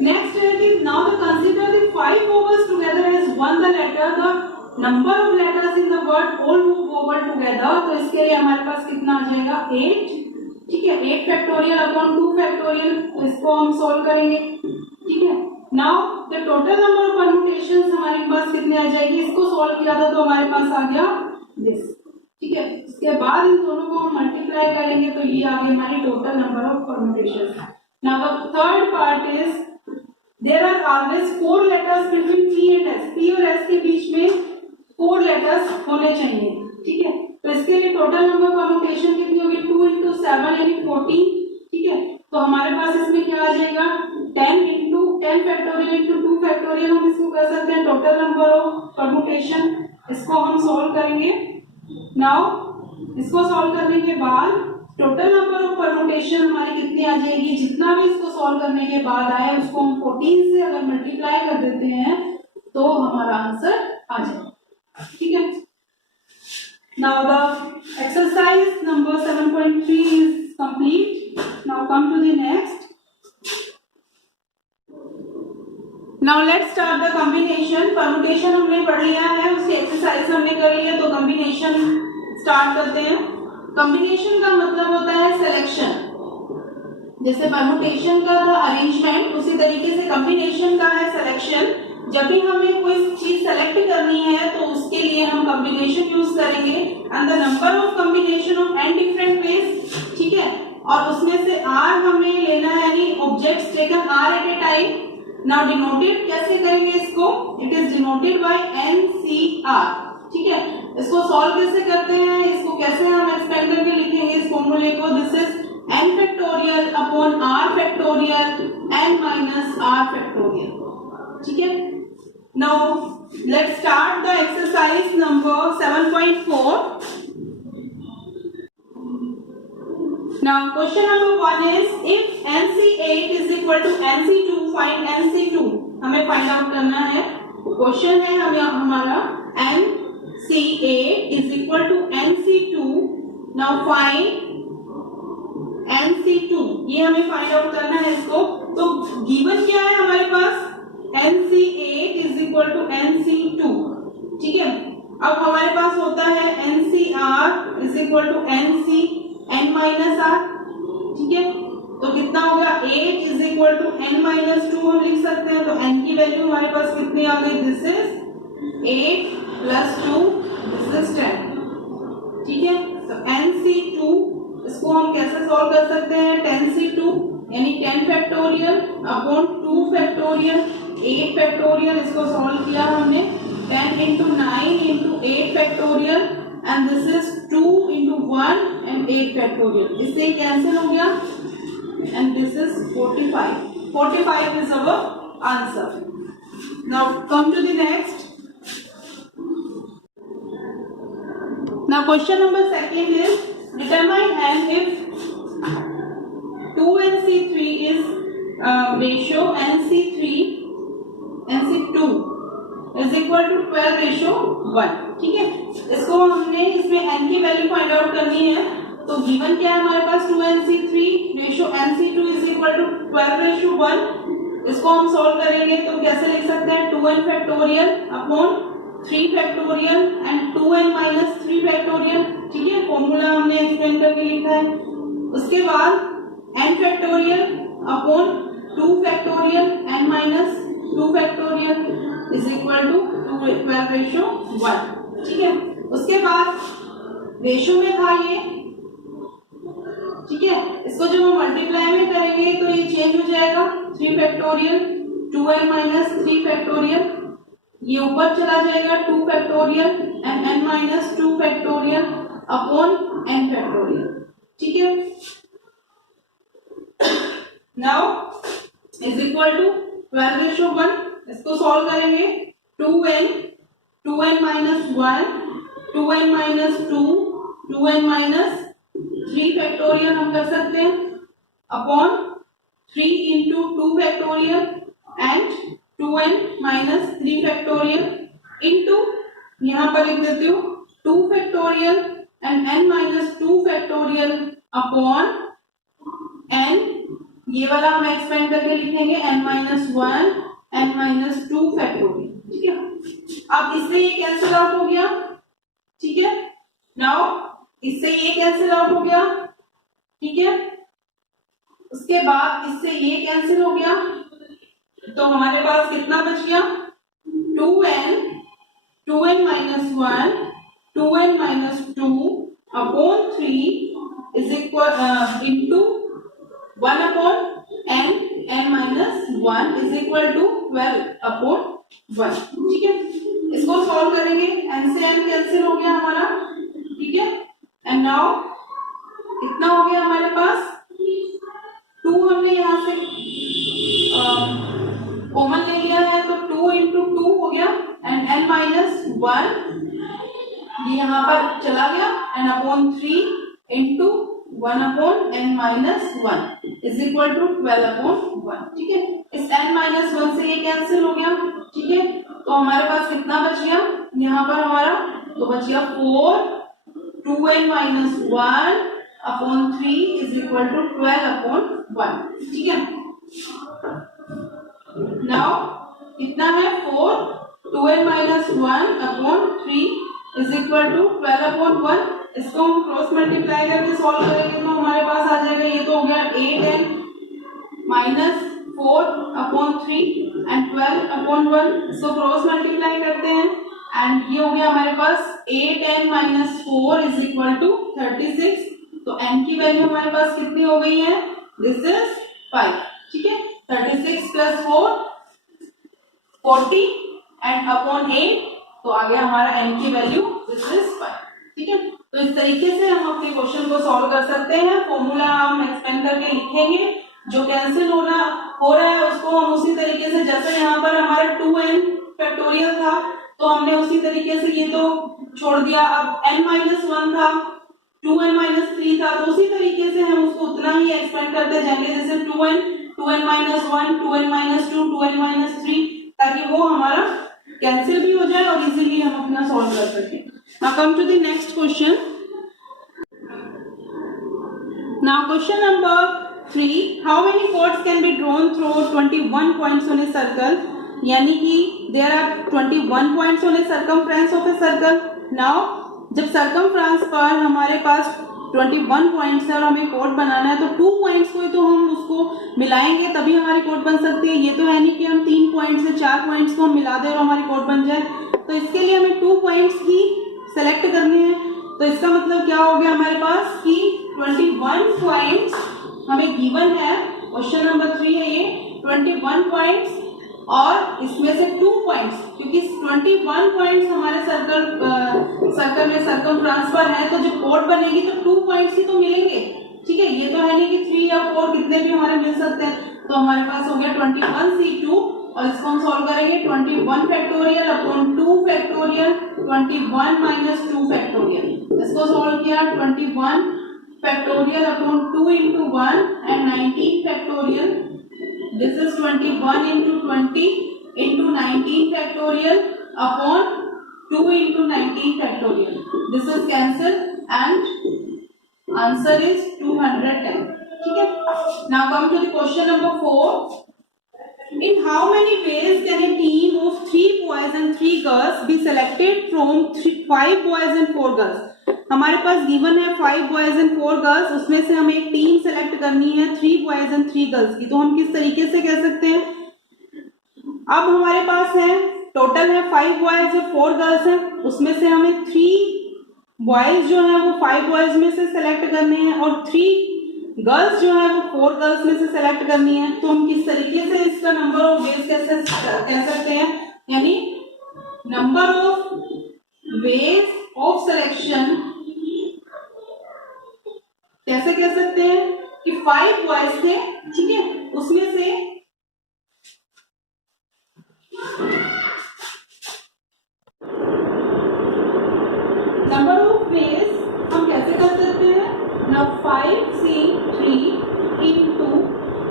नेक्स्ट है कि now the consider the 5 vowels together as one the letter, the number of letters in the word all vowel together, तो इसके लिए हमारे पास कितना आ जाएगा? 8, ठीक है। 8 फैक्टोरियल अपॉन 2 फैक्टोरियल, तो इसको हम सॉल्व करेंगे, ठीक है। Now the total number of permutations हमारे पास कितने आ जाएगी? इसको सॉल्व किया था तो हमारे पास आ गया दिस, ठीक है। इसके बाद इन दोनों को हम मल्टीप्लाई करेंगे तो ये आ गई हमारी total number of permutations. Now the third part is there are always 4 letters between P and S, P और S के बीच में 4 लेटर्स होने चाहिए, ठीक है। तो इसके लिए टोटल नंबर परम्यूटेशन कितनी होगी? 2 into 7 यानी 14, ठीक है। तो हमारे पास इसमें क्या आ जाएगा? 10 फैक्टोरियल इंटू 2 फैक्टोरियल, हम इसको कर सकते हैं टोटल नंबर ऑफ परम्यूटेशन। इसको हम सॉल्व करेंगे। नाउ इसको सॉल्व करने के बाद टोटल नंबर ऑफ परम्यूटेशन हमारी कितनी आ जाएगी? जितना भी इसको सॉल्व करने के बाद आए उसको हम 14 से अगर मल्टीप्लाई कर देते हैं तो हमारा आंसर आ जाएगा, ठीक है। Now the exercise number 7.3 is complete. Now come to the next. Now let's start the combination. Permutation हमने पढ़ लिया है, उसकी एक्सरसाइज हमने कर ली है, तो कॉम्बिनेशन स्टार्ट करते हैं। कॉम्बिनेशन का मतलब होता है सिलेक्शन, जैसे परम्यूटेशन का था अरेंजमेंट, उसी तरीके से कॉम्बिनेशन का है सिलेक्शन। जब भी हमें कोई चीज सेलेक्ट करनी है तो उसके लिए हम कॉम्बिनेशन यूज करेंगे, and the number of combination of n different ways, ठीक है। और उसमें से r हमें लेना है, यानी objects taken r at a time. Now denoted कैसे करेंगे इसको? It is denoted by NCR, ठीक है। इसको सॉल्व कैसे करते हैं? इसको कैसे हम एक्सपेंड करके लिखेंगे इस फॉर्मूले को? This is n upon r factorial n minus r factorial. ठीक है, now let's start the exercise number 7.4। Now question number 1 is if NC8 is equal to NC2 find NC2। हमें फाइंड आउट करना है। क्वेश्चन है हमारा NC8 is equal to NC2। Now find NC2, ये हमें find out करना है इसको। तो गिवन क्या है हमारे पास, NC8 is equal to NC2। ठीक है, अब हमारे पास होता है NCR is equal to NC n minus r. ठीक है, तो कितना हो गया 8 is equal to n minus 2 हम लिख सकते हैं। तो n की वैल्यू हमारे पास कितनी आ गई, this is 8 plus 2 this is 10। ठीक है, तो NC2 इसको हम कैसे सॉल्व कर सकते हैं, 10C2 यानी 10 फैक्टोरियल अपॉन 2 फैक्टोरियल 8 फैक्टोरियल। इसको सॉल्व किया हमने 10 into 9 into 8 factorial and this is 2 into 1 and 8 factorial। इससे कैंसिल हो गया and this is 45। 45 is our answer। Now come to the next। Now question number 2 is determine n if 2NC3 is ratio NC2 is equal to 12:1। ठीक है, इसको हमने इसमें n की value find out करनी है। तो गिवन क्या है हमारे पास, 2NC3 ratio NC2 is equal to 12:1। इसको हम सॉल्व करेंगे तो कैसे लिख सकते हैं, 2n factorial upon 3 factorial and 2n minus 3 factorial. ठीक है, फॉर्मूला हमने एक्सप्लेन करके लिखा है। उसके बाद n factorial upon 2 factorial n minus 2 factorial is equal to 12:1। ठीक है, उसके बाद रेशो में था ये। ठीक है, इसको जब हम मल्टीप्लाई में करेंगे तो ये चेंज हो जाएगा, 3 फैक्टोरियल 2n माइनस 3 फैक्टोरियल, ये ऊपर चला जाएगा 2 factorial and n minus 2 factorial upon n factorial. ठीक है, नाउ इज इक्वल टू 12:1। इसको सॉल्व करेंगे, 2n minus 1 2n minus 2 2n minus 3 factorial हम कर सकते हैं upon 3 into 2 factorial and 2n minus 3 factorial into यहाँ पर लिख देती हूँ 2 factorial and n minus 2 factorial upon n, ये वाला हम एक्सपेंड करके लिखेंगे n minus 1 n minus 2 factorial. ठीक है, अब इससे ये कैंसिल आउट हो गया। ठीक है, नाउ इससे ये कैंसिल आउट हो गया। ठीक है, उसके बाद इससे ये कैंसिल हो गया, तो हमारे पास कितना बच गया, 2n minus 1 2n minus 2 upon 3 is equal into 1 upon n minus 1 is equal to 12 upon 1। ठीक है, इसको सॉल्व करेंगे, n से n कैंसिल हो गया हमारा। ठीक है, एंड नाउ कितना हो गया हमारे पास, 2 हमने यहाँ से कॉमन ले लिया है तो 2 इंटू 2 हो गया एंड n माइनस 1 ये यहाँ पर चला गया and upon 3 into 1 upon n minus 1 is equal to 12 upon 1। ठीक है, इस n माइनस 1 से ये कैंसिल हो गया। ठीक है, तो हमारे पास कितना बच गया यहाँ पर हमारा, तो बच गया 4 2n minus 1 upon 3 is equal to 12 upon 1। ठीक है, नाउ कितना है 4 2n minus 1 upon 3 is equal to 12 upon 1। इसको हम क्रॉस मल्टीप्लाई करके सॉल्व करेंगे तो हमारे पास आ जाएगा, ये तो हो गया 8n minus 4 upon 3 and 12 upon 1। इसको क्रॉस मल्टीप्लाई करते हैं एंड ये हो गया हमारे पास 8n minus 4 is equal to 36। तो n की वैल्यू हमारे पास कितनी हो गई है, दिस इज 5। ठीक है, 36 प्लस 4 40 एंड अपॉन 8, तो आ गया हमारा n की वैल्यू दिस इज 5। ठीक है, तो इस तरीके से हम अपने क्वेश्चन को सॉल्व कर सकते हैं। फॉर्मूला हम एक्सपेंड एक्सपेंड करके लिखेंगे, जो कैंसिल हो रहा है उसको हम उसी तरीके से, जैसे यहाँ पर हमारा 2n फैक्टोरियल था तो हमने उसी तरीके से ये तो छोड़ दिया, अब n-1 था, 2n-3 था, तो उसी तरीके से हम उसको उतना ही एक्सपेंड करते जाएंगे, जैसे 2n, 2n-1, 2n-2, 2n-3, ताकि वो हमारा कैंसिल भी हो जाए और इजीली हम अपना सॉल्व कर सकें। Now come to the next question. Now question number 3, how many chords can be drawn through 21 points on a circle? यानी कि there are 21 points on a circumference of a circle. Now जब circumference पर हमारे पास 21 points है और हमें code बनाना है, तो 2 पॉइंट्स को तो हम उसको मिलाएंगे तभी हमारी कोड बन सकती है। ये तो है नहीं कि हम 3 पॉइंट्स से 4 पॉइंट्स को हम मिला दें और हमारी कोड बन जाए। तो इसके लिए हमें 2 पॉइंट्स ही सेलेक्ट करने हैं। तो इसका मतलब क्या हो गया हमारे पास कि 21 पॉइंट्स हमें गिवन है, क्वेश्चन नंबर 3 है ये, 21 पॉइंट्स और इसमें से 2 पॉइंट्स, क्योंकि 21 पॉइंट्स हमारे सर्कल में सर्कमफ्रेंस पर है, तो जो कोड बनेगी तो 2 पॉइंट्स ही तो मिलेंगे, ठीक है। ये तो है नहीं कि 3 या 4 कितने भी हमारे मिल सकते हैं। तो हमारे पास हो गया 21C2 और इसको हम सॉल्व करेंगे 21 factorial upon 2 factorial 21 minus 2 factorial. इसको सॉल्व किया 21 factorial upon 2 into 1 and 19 factorial. This is 21 into 20 into 19 factorial upon 2 into 19 factorial. This is cancel and answer is 210. ठीक है। Now come to the question number 4. In how many ways can a team of 3 boys and 3 girls be selected from 5 boys and 4 girls? हमारे पास given है 5 boys and 4 girls, उसमें से हमें एक team select करनी है 3 बॉयज एंड 3 गर्ल्स की। तो हम किस तरीके से कह सकते हैं, अब हमारे पास है टोटल है 5 बॉयज और 4 गर्ल्स हैं, उसमें से हमें 3 बॉयज जो है वो 5 बॉयज में से सेलेक्ट करने हैं और 3 गर्ल्स जो है वो 4 गर्ल्स में से सेलेक्ट करनी है। तो हम किस तरीके से इसका नंबर ऑफ वेज कैसे कह सकते हैं, यानी number of ways of selection कैसे कह सकते हैं कि 5 बॉयज थे, ठीक है, उसमें से नंबर ऑफ वेज हम कैसे कर सकते हैं, ना 5C3 into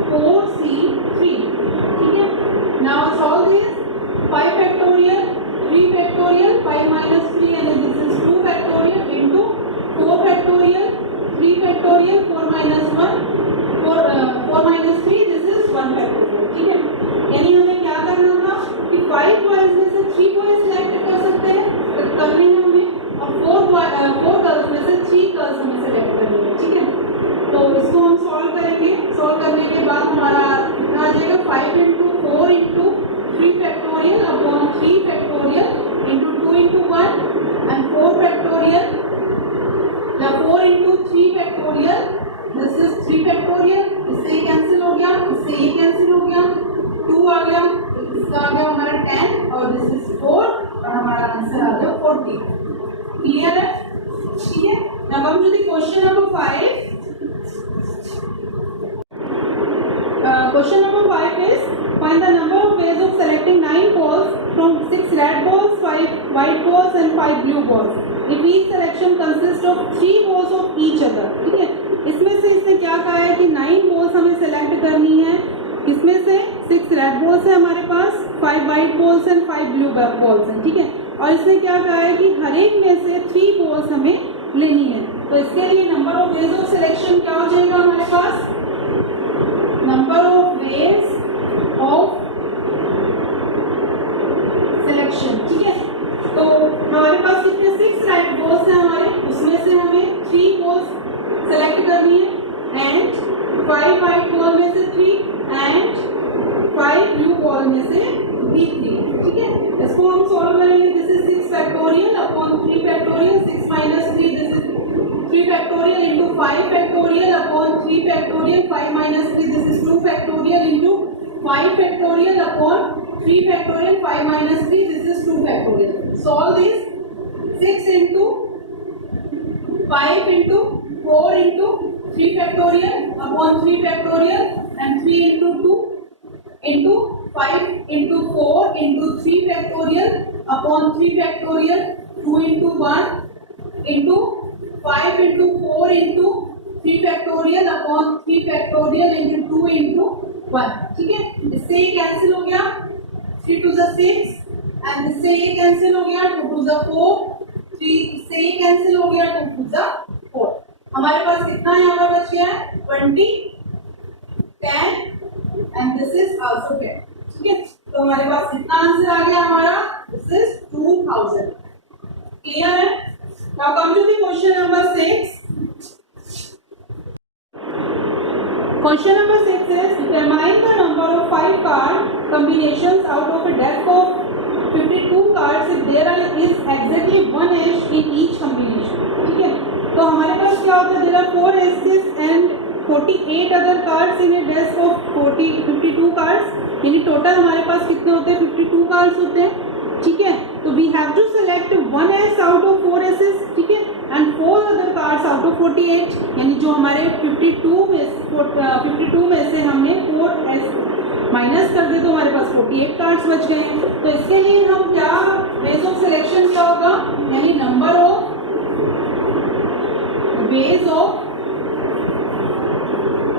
4C3, ठीक है। Now solve this 5 factorial 3 factorial 5 minus 3 and this is 2 factorial into 4 factorial 3 factorial 4 minus 1 4 minus 3 this is 1 factorial, ठीक है। यानी हमें क्या करना था कि 5 बॉयज में से 3 बॉयज सिलेक्ट कर सकते हैं, करने हैं हमें, और 4 गर्ल्स में से 3 गर्ल्स हमें सिलेक्ट करनी है, ठीक है। तो इसको हम सॉल्व करेंगे, सॉल्व करने के बाद हमारा कितना आ जाएगा 5 into 4 into 3 factorial upon 3 factorial into 2 into 1 and 4 factorial 4 into 3 factorial, this is 3 factorial, इससे ये कैंसिल हो गया, इससे ये कैंसिल हो गया, 2 आ गया, इसका आ गया हमारा 10 और दिस इज 4 और हमारा आंसर आ गया 40। क्लियर है, ठीक है। Now come to the question number 5। Question number 5 is find the number of ways of selecting 9 balls from 6 red balls, 5 white balls and 5 blue balls. If each selection consists of 3 balls of each other, ठीक है। इसमें से इसने क्या कहा है कि 9 balls हमें सेलेक्ट करनी है, इसमें से 6 रेड बॉल्स है हमारे पास, 5 white balls and 5 blue balls हैं, ठीक है। और इसने क्या कहा है कि हर एक में से 3 बॉल्स हमें लेनी है। तो इसके लिए number of ways of selection क्या हो जाएगा हमारे पास, number of ways of selection, ठीक है। तो हमारे पास कितने 6 राइट बॉल्स हैं हमारे, उसमें से हमें 3 बॉल्स सेलेक्ट करनी है एंड 5 वाइट बॉल में से 3 एंड 5 ब्लू बॉल में से भी 3, ठीक है। इसको हम सॉल्व करेंगे, this is 6 factorial upon 3 factorial, 6 minus 3 this is 3 factorial into 5 factorial upon 3 factorial, 5 minus 3 this is 2 factorial into 5 factorial upon 3 factorial, 5 minus 3 this is 2 factorial. Solve this 6 into 5 into 4 into 3 factorial upon 3 factorial and 3 into 2 into 5 into 4 into 3 factorial upon 3 factorial 2 into 1 into 5 into 4 into 3 factorial upon 3 factorial into 2 into 1. ठीक है, इससे ये cancel हो गया 3 to the 6 and इससे ये cancel हो गया 2 to the 4, 3 इससे ये कैंसिल हो गया 2 to the 4. हमारे पास कितना यहाँ पर बच गया है 20, 10 एंड दिस इज आल्सो 10. ठीक है, तो हमारे पास कितना आंसर आ गया हमारा, दिस इज 2000. क्लियर है? Now come to the question number 6. Question number 6 is determine the number of 5 card combinations out of a deck of 52 cards if there is exactly 1 ace in each combination. ठीक है, तो हमारे पास क्या होता है, there are 4 aces and 48 other cards in a deck of 52 cards. यानी total हमारे पास कितने होते हैं 52 कार्ड्स होते हैं. ठीक है, तो we have to select 1 ace out of 4 aces. ठीक है, and 4 other cards out of 48. यानी जो हमारे 52 में से हमने 4 एस माइनस कर दे तो हमारे पास 48 कार्ड्स बच गए हैं. तो इसके लिए हम क्या बेस ऑफ सिलेक्शन क्या होगा, यानी number of base of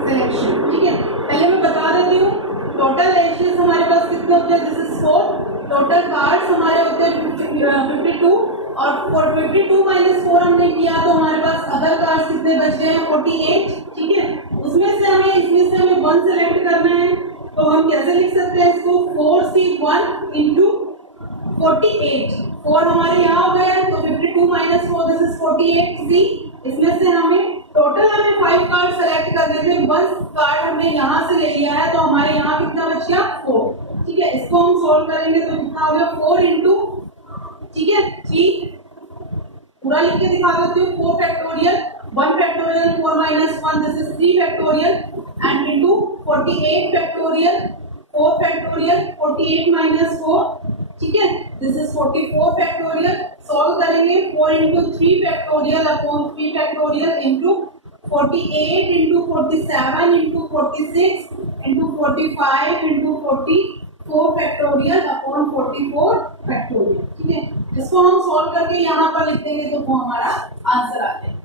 selection. ठीक है, पहले मैं बता देती हूँ टोटल एसेस हमारे पास कितने होते हैं, दिस इज 4. टोटल कार्ड्स हमारे होते हैं 52 और 52 माइनस 4 हमने किया तो हमारे पास अदर कार्ड्स कितने बच गए हैं 48. ठीक है, उसमें से हमें 1 सेलेक्ट करना है. तो हम कैसे लिख सकते हैं इसको, 4C1 इंटू 48. 4 हमारे यहाँ हो गया तो 52 माइनस 4 दिस इज 48C. इसमें से हमें टोटल 5 कार्ड सेलेक्ट कर देते हैं. 1 कार्ड हमने यहाँ से ले लिया है तो हमारे यहाँ कितना बच गया 4. ठीक है, इसको हम सोल्व करेंगे तो कितना हो गया 4 इंटू, ठीक है 3 पूरा लिख के दिखा देती हूँ. 4 factorial 1 factorial 4 minus 1 this is 3 factorial and into 48 factorial 4 factorial 48 minus 4. ठीक है, दिस इज 44 फैक्टोरियल. सॉल्व करेंगे 4 into 3 factorial upon 3 factorial into 48 into 47 into 46 into 45 into 44 factorial upon 44 factorial. ठीक है, इसको हम सॉल्व करके यहाँ पर लिख देंगे तो वो हमारा आंसर आ जाएगा.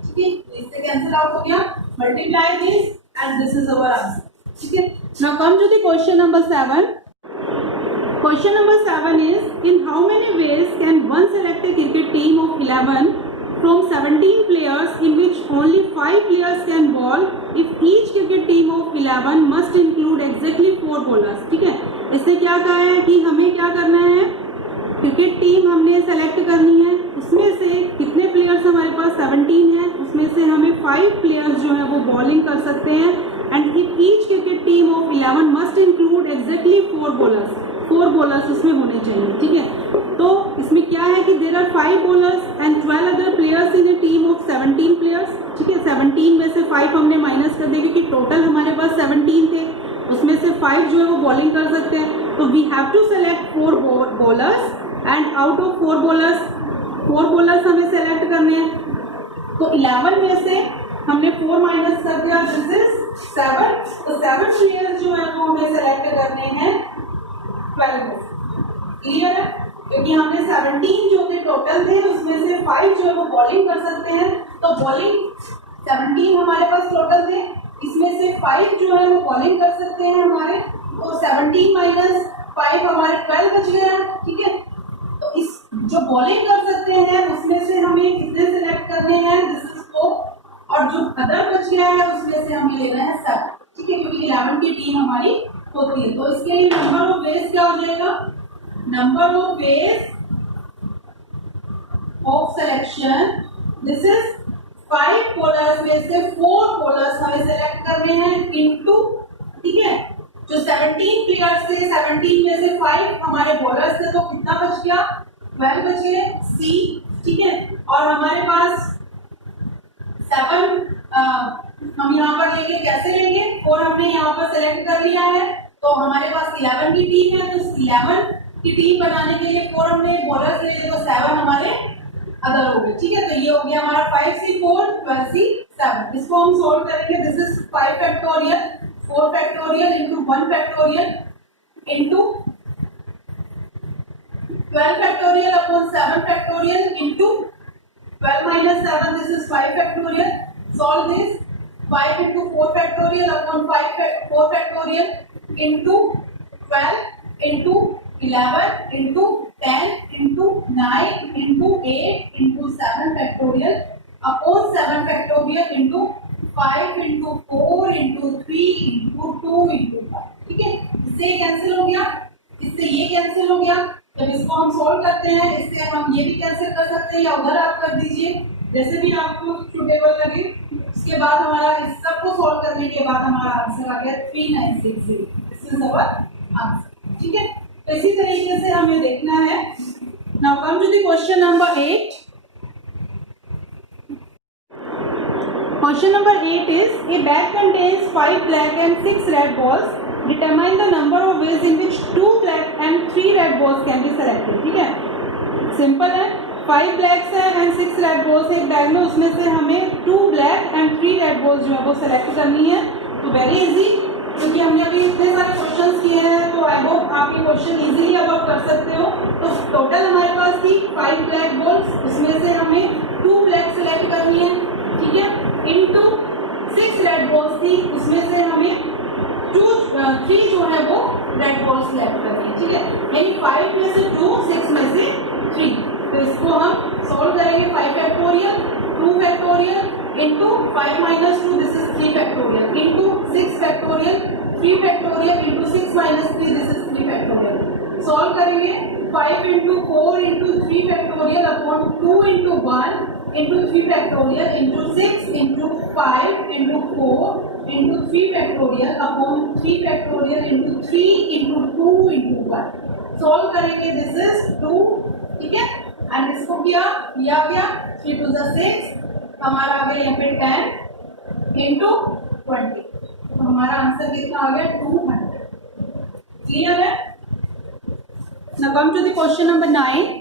ठीक है, इससे कैंसिल आउट हो गया. Multiply this and this is our answer. ठीक है, now come to the question number 7. Question number 7 is, in how many ways can one select a cricket team of 11 from 17 players in which only 5 players can bowl if each cricket team of 11 must include exactly 4 bowlers. ठीक है, इससे क्या कहा है कि हमें क्या करना है, क्रिकेट टीम हमने सेलेक्ट करनी है. उसमें से कितने प्लेयर्स हमारे पास 17 है, उसमें से हमें 5 प्लेयर्स जो है वो बॉलिंग कर सकते हैं. And if each cricket team of 11 must include exactly 4 bowlers. 4 bowlers उसमें होने चाहिए. ठीक है, तो इसमें क्या है कि there are 5 bowlers and 12 other players in a team of 17 players. ठीक है, 17 में से 5 हमने माइनस कर दिया क्योंकि टोटल हमारे पास 17 थे, उसमें से 5 जो है वो बॉलिंग कर सकते हैं. तो we have to select 4 bowlers and out of 4 bowlers हमें सेलेक्ट करने हैं. तो 11 में से हमने 4 माइनस कर दिया, दिस इज 7. तो 7 प्लेयर्स जो है वो हमें सेलेक्ट करने हैं 12 में. क्लियर है, क्योंकि हमने 17 जो थे टोटल थे उसमें से 5 जो है वो बॉलिंग कर सकते हैं. तो बॉलिंग 17 हमारे पास टोटल थे, इसमें से 5 जो है वो बॉलिंग कर सकते हैं हमारे. तो 17 माइनस 5 हमारे 12 बच गया. ठीक है, तो इस जो बॉलिंग कर सकते हैं उसमें से हमें कितने सेलेक्ट करने हैं, दिस इज 4. और जो अदर बच गया है उसमें से हमें लेना है 7. ठीक है, क्योंकि 11 की टीम हमारी होती है. तो इसके लिए नंबर ऑफ वेज क्या हो जाएगा, number of ways of selection this is 5 bowlers में से 4 बॉलर्स हमें सेलेक्ट करने हैं इनटू. ठीक है, जो 17 प्लेयर्स थे 17 में से 5 हमारे बॉलर्स थे तो कितना बच गया 12 बच गए सी. ठीक है, और हमारे पास 7 हम यहाँ पर लेंगे, कैसे लेंगे, 4 हमने यहाँ पर सेलेक्ट कर लिया है तो हमारे पास 11 की टीम है. तो 11 की टीम बनाने के लिए 4 हमने बॉलर्स ले लिए तो 7 हमारे अदर हो गए. ठीक है, तो ये हो गया हमारा 5C4 12C 7। इसको हम सोल्व करेंगे, this is 5 factorial, 4 factorial into 1 factorial into 12 factorial upon 7 factorial into 12 minus 7, this is 5 factorial. Solve this. 5 into 4 factorial upon 4 factorial into 12 into 11 into 10 into 9 into 8 into 7 factorial upon 7 factorial into 5 into 4 into 3 into 2 into 5. ठीक है, इससे ये cancel हो गया, इससे ये cancel हो गया। जब इसको हम सोल्व करते हैं, इससे हम ये भी कैंसिल कर सकते हैं या उधर आप कर दीजिए, जैसे भी आपको सुटेबल लगे। उसके बाद हमारा इस सब को सोल्व करने के बाद हमारा आंसर आ गया 3960। This is our answer. ठीक है, तो इसी तरीके से हमें देखना है। Now come to the question number 8। Question number 8 is a bag contains 5 black and 6 red balls. Determine the number of ways in which 2 black and 3 red balls can be selected. ठीक है, सिंपल है। 5 blacks है and 6 red balls एक bag में, उसमें से हमें 2 black and 3 red balls जो है वो सेलेक्ट करनी है। तो वेरी इजी, क्योंकि हमने अभी इतने सारे क्वेश्चंस किए हैं, तो आई होप आप ये क्वेश्चन इजीली अब आप कर सकते हो। तो टोटल हमारे पास थी 5 ब्लैक बॉल्स, उसमें से हमें 2 ब्लैक सेलेक्ट करनी है। ठीक है, इनटू 6 रेड बॉल्स थी, उसमें से हमें 3 जो है वो रेड बॉल्स सेलेक्ट करनी है। ठीक है, यानी 5 में से 2, 6 में से 3। तो इसको हम सॉल्व करेंगे। 5 factorial 2 factorial into 5 minus 2, this is 3 factorial into 6 factorial 3 factorial into 6 minus 3, this is 3 factorial. Solve करेंगे 5 into 4 into 3 factorial upon 2 into 1 into 3 factorial into 6 into 5 into 4 into 3 factorial upon 3 factorial into 3 into 2 into 1। Solve करेंगे, this is 2। ठीक है, and इसको किया आ गया 3 to the 6, हमारा आ गया यहाँ पे 10 into 20। तो हमारा आंसर कितना आ गया 200। क्लियर है। Now come to the question number 9।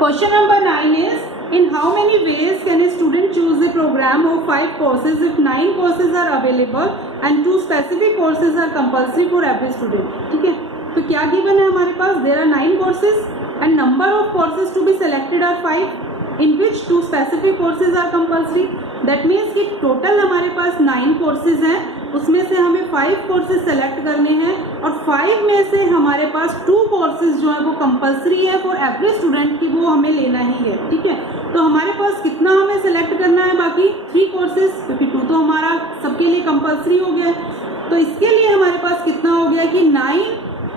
Question number 9 is, in how many ways can a student choose a program of 5 courses if 9 courses are available and 2 specific courses are compulsory for every student? ठीक है, तो क्या given है हमारे पास? There are 9 courses and number of courses to be selected are 5 in which 2 specific courses are compulsory. That means कि total हमारे पास 9 courses हैं, उसमें से हमें 5 कोर्सेज सेलेक्ट करने हैं और 5 में से हमारे पास 2 कोर्सेज जो है वो कंपलसरी है फॉर एवरी स्टूडेंट की, वो हमें लेना ही है। ठीक है, तो हमारे पास कितना हमें सेलेक्ट करना है? बाकी 3 कोर्सेज, क्योंकि 2 तो हमारा सबके लिए कंपलसरी हो गया है। तो इसके लिए हमारे पास कितना हो गया कि 9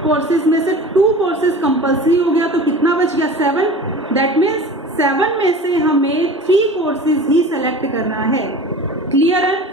कोर्सेज में से 2 कोर्सेज कंपलसरी हो गया, तो कितना बच गया? 7। दैट मीन्स 7 में से हमें 3 कोर्सेज ही सेलेक्ट करना है। क्लियर है।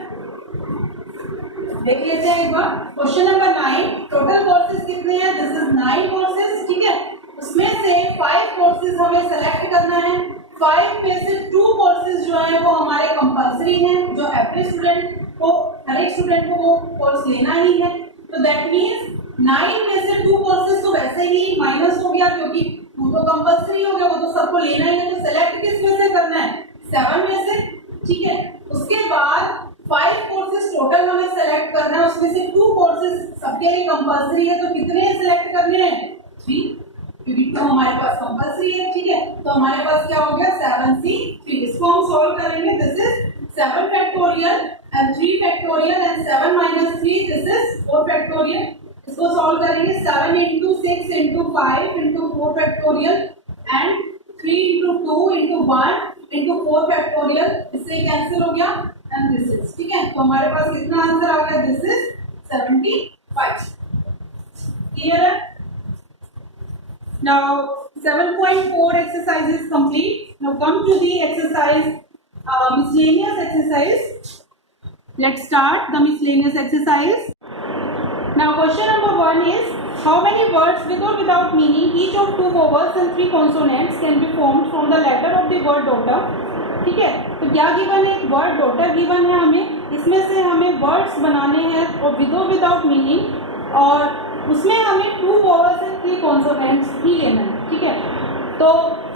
देख लेते हैं एक बार क्वेश्चन नंबर 9। टोटल कोर्सेज कितने हैं? This is 9 courses. ठीक है, उसमें से 5 कोर्सेज हमें सेलेक्ट करना है। 5 में से 2 कोर्सेज जो है वो हमारे कंपलसरी हैं, जो एवरी स्टूडेंट को, हर एक स्टूडेंट को वो कोर्स लेना ही है। तो दैट मीन्स 9 में से 2 कोर्सेज तो वैसे ही माइनस हो गया, क्योंकि 2 तो कंपलसरी हो गया, वो तो सबको लेना ही है। तो सेलेक्ट किस में से करना है? 7 में से। ठीक है, उसके बाद 5 कोर्सेज टोटल हमें सेलेक्ट करना है, उसमें से 2 कोर्सेज सबके लिए कंपलसरी है, तो कितने सेलेक्ट करने हैं? 3, क्योंकि तो हमारे पास कंपलसरी है। ठीक है, तो हमारे पास क्या हो गया? 7C3। इसको हम सॉल्व करेंगे। This is 7 factorial and 3 factorial and 7 minus 3, this is 4 factorial. इसको सॉल्व करेंगे 7 into 6 into 5 into 4 factorial and 3 into 2 into 1 into 4 factorial. इससे कैंसिल हो गया एंड दिस इज। ठीक है, तो हमारे पास कितना आंसर आ गया? This is 75। क्लियर है। Now 7.4 exercise is complete. Now come to the exercise, miscellaneous exercise. Let's start the miscellaneous exercise. Now question number 1 is, how many words with or without meaning, each of 2 vowels and 3 consonants can be formed from the letter of the word daughter? ठीक है, तो क्या given है? Word daughter given है हमें, इसमें से हमें वर्ड्स बनाने हैं और विद और विदाउट मीनिंग, और उसमें हमें 2 वॉवल्स एंड 3 कॉन्सोनेंट्स ही लेना है। ठीक है, तो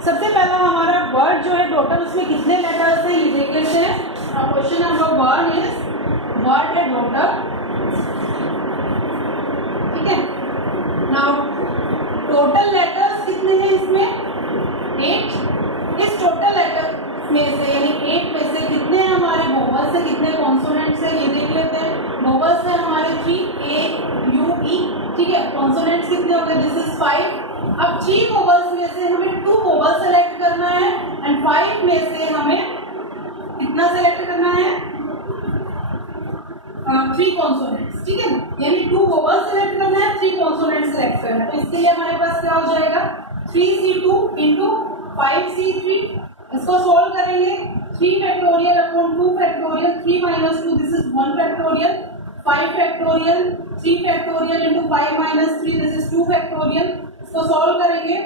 सबसे पहला हमारा वर्ड जो है टोटल उसमें कितने लेटर्स हैं ये देख लेते हैं। क्वेश्चन नंबर 1 इज वर्ड है टोटल, ठीक है। नाउ टोटल लेटर्स कितने हैं इसमें 8। इस टोटल लेटर में से यानी 8 में से कितने हमारे वोवल्स है, कितने कॉन्सोनेंट्स है ये देख लेते हैं। वोवल्स है हमारे 3 A U E, ठीक है। कॉन्सोनेंट्स कितने हो गए, दिस इज 5। अब 3 वोवल्स में से हमें 2 वोवल सेलेक्ट करना है एंड 5 में से हमें कितना सेलेक्ट करना है 3 कॉन्सोनेंट्स, ठीक है। यानी 2 वोवल सेलेक्ट करना है, 3 कॉन्सोनेंट्स सेलेक्ट करना है। तो इसके लिए हमारे पास क्या हो जाएगा 3C2 इंटू 5C3। इसको सोल्व करेंगे 3 factorial upon 2 factorial, 3 minus 2 this is 1 factorial, 5 factorial, 3 factorial into 5 minus 3 this is 2 factorial. इसको सॉल्व करेंगे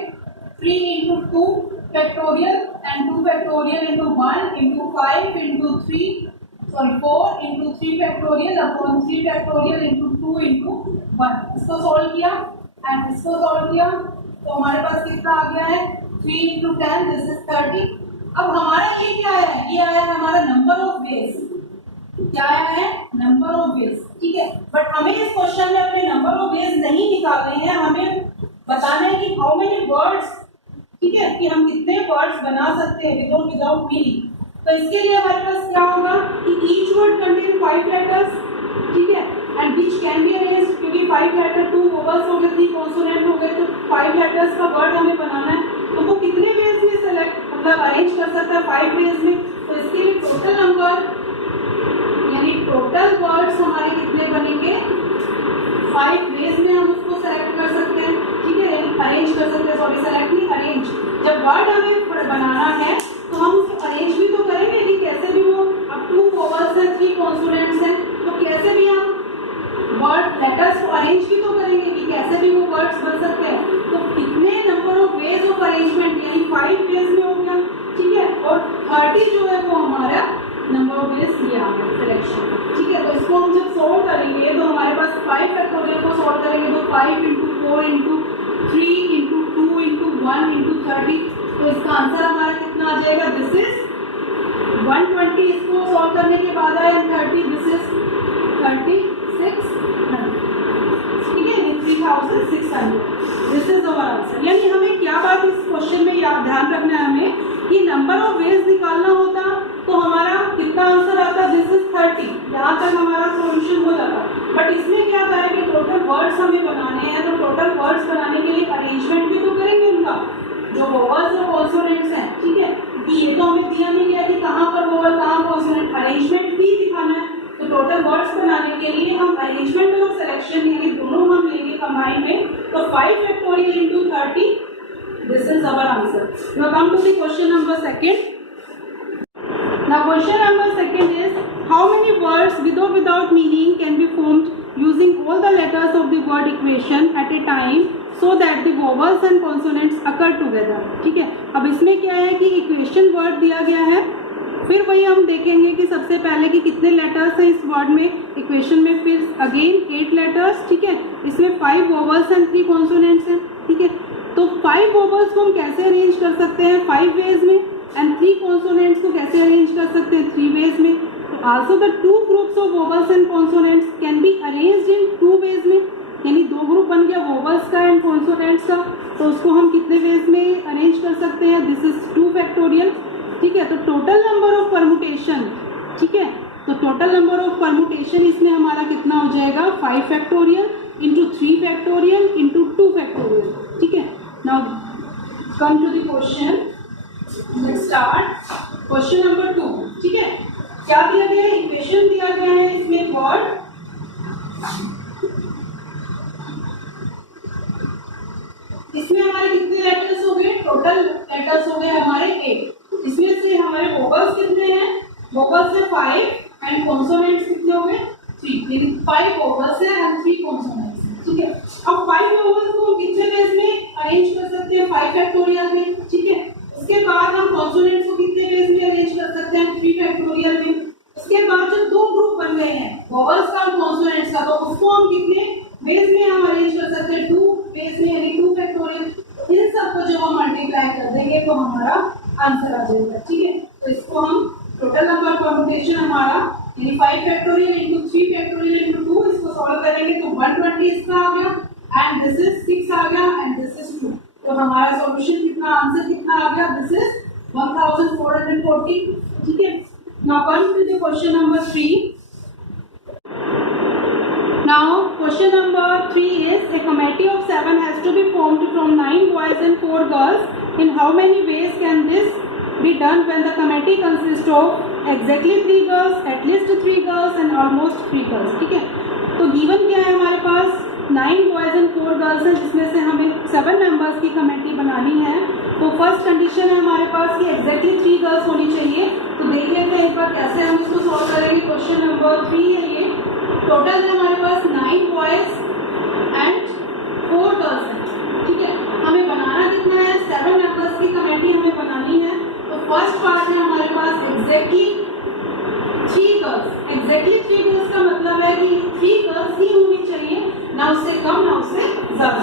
3 into 2 factorial and 2 factorial into 1 into 5 into 4 into 3 factorial upon 3 factorial into 2 into 1। इसको solve किया and इसको solve किया तो हमारे पास कितना आ गया है 3 इंटू 10 दिस इज 30। अब हमारा ये क्या है, ये आया है हमारा नंबर ऑफ वेज, क्या आया है नंबर ऑफ वेज, ठीक है। बट हमें इस क्वेश्चन में अपने नंबर ऑफ वेज नहीं निकालने हैं, हमें बताना है कि हाउ मेनी वर्ड्स, ठीक है, कि हम कितने वर्ड्स बना सकते हैं विदाउट मीनिंग। तो इसके लिए हमारे पास क्या होगा कि ईच वर्ड कंटेन 5 लेटर्स, ठीक है, and which can be arranged, क्योंकि 5 लेटर 2 वोवल्स हो गए, 3 कॉन्सोनेंट हो गए, तो 5 लेटर्स का वर्ड हमें बनाना है। तो वो कितने वेज में सेलेक्ट मतलब अरेंज कर सकता है 5 वेज में। तो इसके लिए टोटल नंबर यानी टोटल वर्ड्स हमारे कितने बनेंगे 5 वेज में हम उसको सेलेक्ट कर सकते हैं, ठीक है, अरेंज कर सकते हैं, सॉरी सेलेक्ट नहीं अरेंज। जब वर्ड हमें बनाना है तो हम उसको अरेंज भी तो करेंगे कि कैसे भी वो, अब 2 वोवल्स हैं 3 कॉन्सोनेंट्स हैं, तो कैसे भी हम वर्ड लेटर्स को अरेंज भी तो करेंगे कि कैसे भी वो वर्ड्स बन सकते हैं। तो कितने number of ways of arrangement यानी 5 वेज में हो गया, ठीक है, और 30 जो है वो हमारा नंबर ऑफ वेज ये आ गया सिलेक्शन, ठीक है। तो इसको हम जब सोल्व करेंगे तो हमारे पास 5 फैक्टोरियल को सोल्व करेंगे तो 5 into 4 into 3 into 2 into 1 into 30। तो इसका आंसर हमारा कितना आ जाएगा, दिस इज 120। इसको सोल्व करने के बाद आया 30, दिस इज 3600, ठीक है, 3600, दिस इज अवर आंसर। यानी हमें क्या बात इस क्वेश्चन में याद ध्यान रखना है हमें कि नंबर ऑफ वेज निकालना होता तो हमारा कितना आंसर आता, दिस इज 30, यहाँ तक हमारा सॉल्यूशन हो जाता। बट इसमें क्या था कि टोटल वर्ड्स हमें बनाने हैं, तो टोटल वर्ड्स बनाने के लिए अरेंजमेंट भी तो करेंगे उनका, जो वोवल्स और कॉन्सोनेंट्स हैं, ठीक है, कि ये तो हमें दिया नहीं गया कि कहाँ पर वोवल कहाँ कॉन्सोनेंट, अरेंजमेंट भी दिखाना है। तो टोटल वर्ड्स बनाने के लिए हम अरेंजमेंट और सिलेक्शन यानी दोनों हम लेंगे कंबाइन में। तो 5 factorial into 30, this is our answer. Now come to the question number 2. Now question number 2 is how many words with or without meaning can be formed using all the letters of the word equation at a time so that the vowels and consonants occur together, ठीक है। अब इसमें क्या है कि equation word दिया गया है, फिर वही हम देखेंगे कि सबसे पहले कि कितने लेटर्स हैं इस वर्ड में इक्वेशन में, फिर अगेन 8 लेटर्स, ठीक है, इसमें 5 वोवल्स एंड 3 कॉन्सोनेंट्स हैं, ठीक है। तो 5 वोवल्स को हम कैसे अरेंज कर सकते हैं 5 वेज में एंड 3 कॉन्सोनेंट्स को कैसे अरेंज कर सकते हैं 3 वेज में। तो also the 2 groups of vowels and consonants can be arranged in 2 ways में, यानी 2 ग्रुप बन गया वोवल्स का एंड कॉन्सोनेंट्स का, तो उसको हम कितने वेज में अरेंज कर सकते हैं, दिस इज 2 फैक्टोरियल, ठीक है। तो टोटल नंबर ऑफ परमुटेशन, ठीक है, तो टोटल नंबर ऑफ परमुटेशन इसमें हमारा कितना हो जाएगा 5 factorial into 3 factorial into 2 factorial, ठीक है। Now come to the question, let's start question number 2, ठीक है। क्या दिया गया है, इक्वेशन दिया गया है, इसमें वर्ड इसमें हमारे कितने लेटर्स हो गए, टोटल लेटर्स हो गए हमारे 8। इसमें से हमारे वोवल्स कितने हैं, वोवल्स है 5 एंड कॉन्सोनेंट्स कितने हो गए 3, यानी 5 वोवल्स है एंड 3 कॉन्सोनेंट्स, ठीक है। अब 5 वोवल्स को कितने वेज में अरेंज कर सकते हैं 5 फैक्टोरियल में, ठीक है। उसके बाद हम कॉन्सोनेंट्स को कितने वेज में अरेंज कर सकते हैं 3 फैक्टोरियल में। उसके बाद जब 2 ग्रुप बन गए हैं वोवल्स का और कॉन्सोनेंट्स का, तो उसको हम कितने वेज में हम अरेंज कर सकते हैं 2 वेज में, यानी 2 फैक्टोरियल। इन सबको जब हम मल्टीप्लाई कर हमारा आंसर आ जाएगा। ठीक है, तो इसको हम टोटल नंबर परम्यूटेशन हमारा यानी 5 फैक्टोरियल इंटू 3 फैक्टोरियल इंटू 2 इसको सॉल्व करेंगे तो 120 इसका आ गया एंड दिस इज 6 आ गया एंड दिस इज 2। तो हमारा सॉल्यूशन कितना, आंसर कितना आ गया, दिस इज 1440। ठीक है, now come to the question number 3। Now question number 3 is a committee of 7 has to be formed from 9 boys and 4 girls. In how many ways can this be done when the committee consists of exactly 3 girls, at least 3 girls and almost 3 girls? ठीक है, तो given क्या है हमारे पास, 9 boys and 4 girls हैं जिसमें से हमें 7 मेंबर्स की कमेटी बनानी है। तो फर्स्ट कंडीशन है हमारे पास कि एग्जैक्टली 3 गर्ल्स होनी चाहिए। तो देख लेते हैं एक बार कैसे हम इसको सॉल्व करेंगे। क्वेश्चन नंबर 3 है ये, टोटल है हमारे पास 9 बॉयज एंड 4 गर्ल्स हैं। ठीक है, हमें बनाना कितना है, 7 मेंबर्स की कमेटी हमें बनानी है। तो फर्स्ट पार्ट है हमारे पास एग्जैक्टली 3 गर्ल्स। एग्जैक्टली 3 गर्ल्स का मतलब है कि 3 गर्ल्स ही होनी चाहिए, ना उससे कम ना उससे ज्यादा।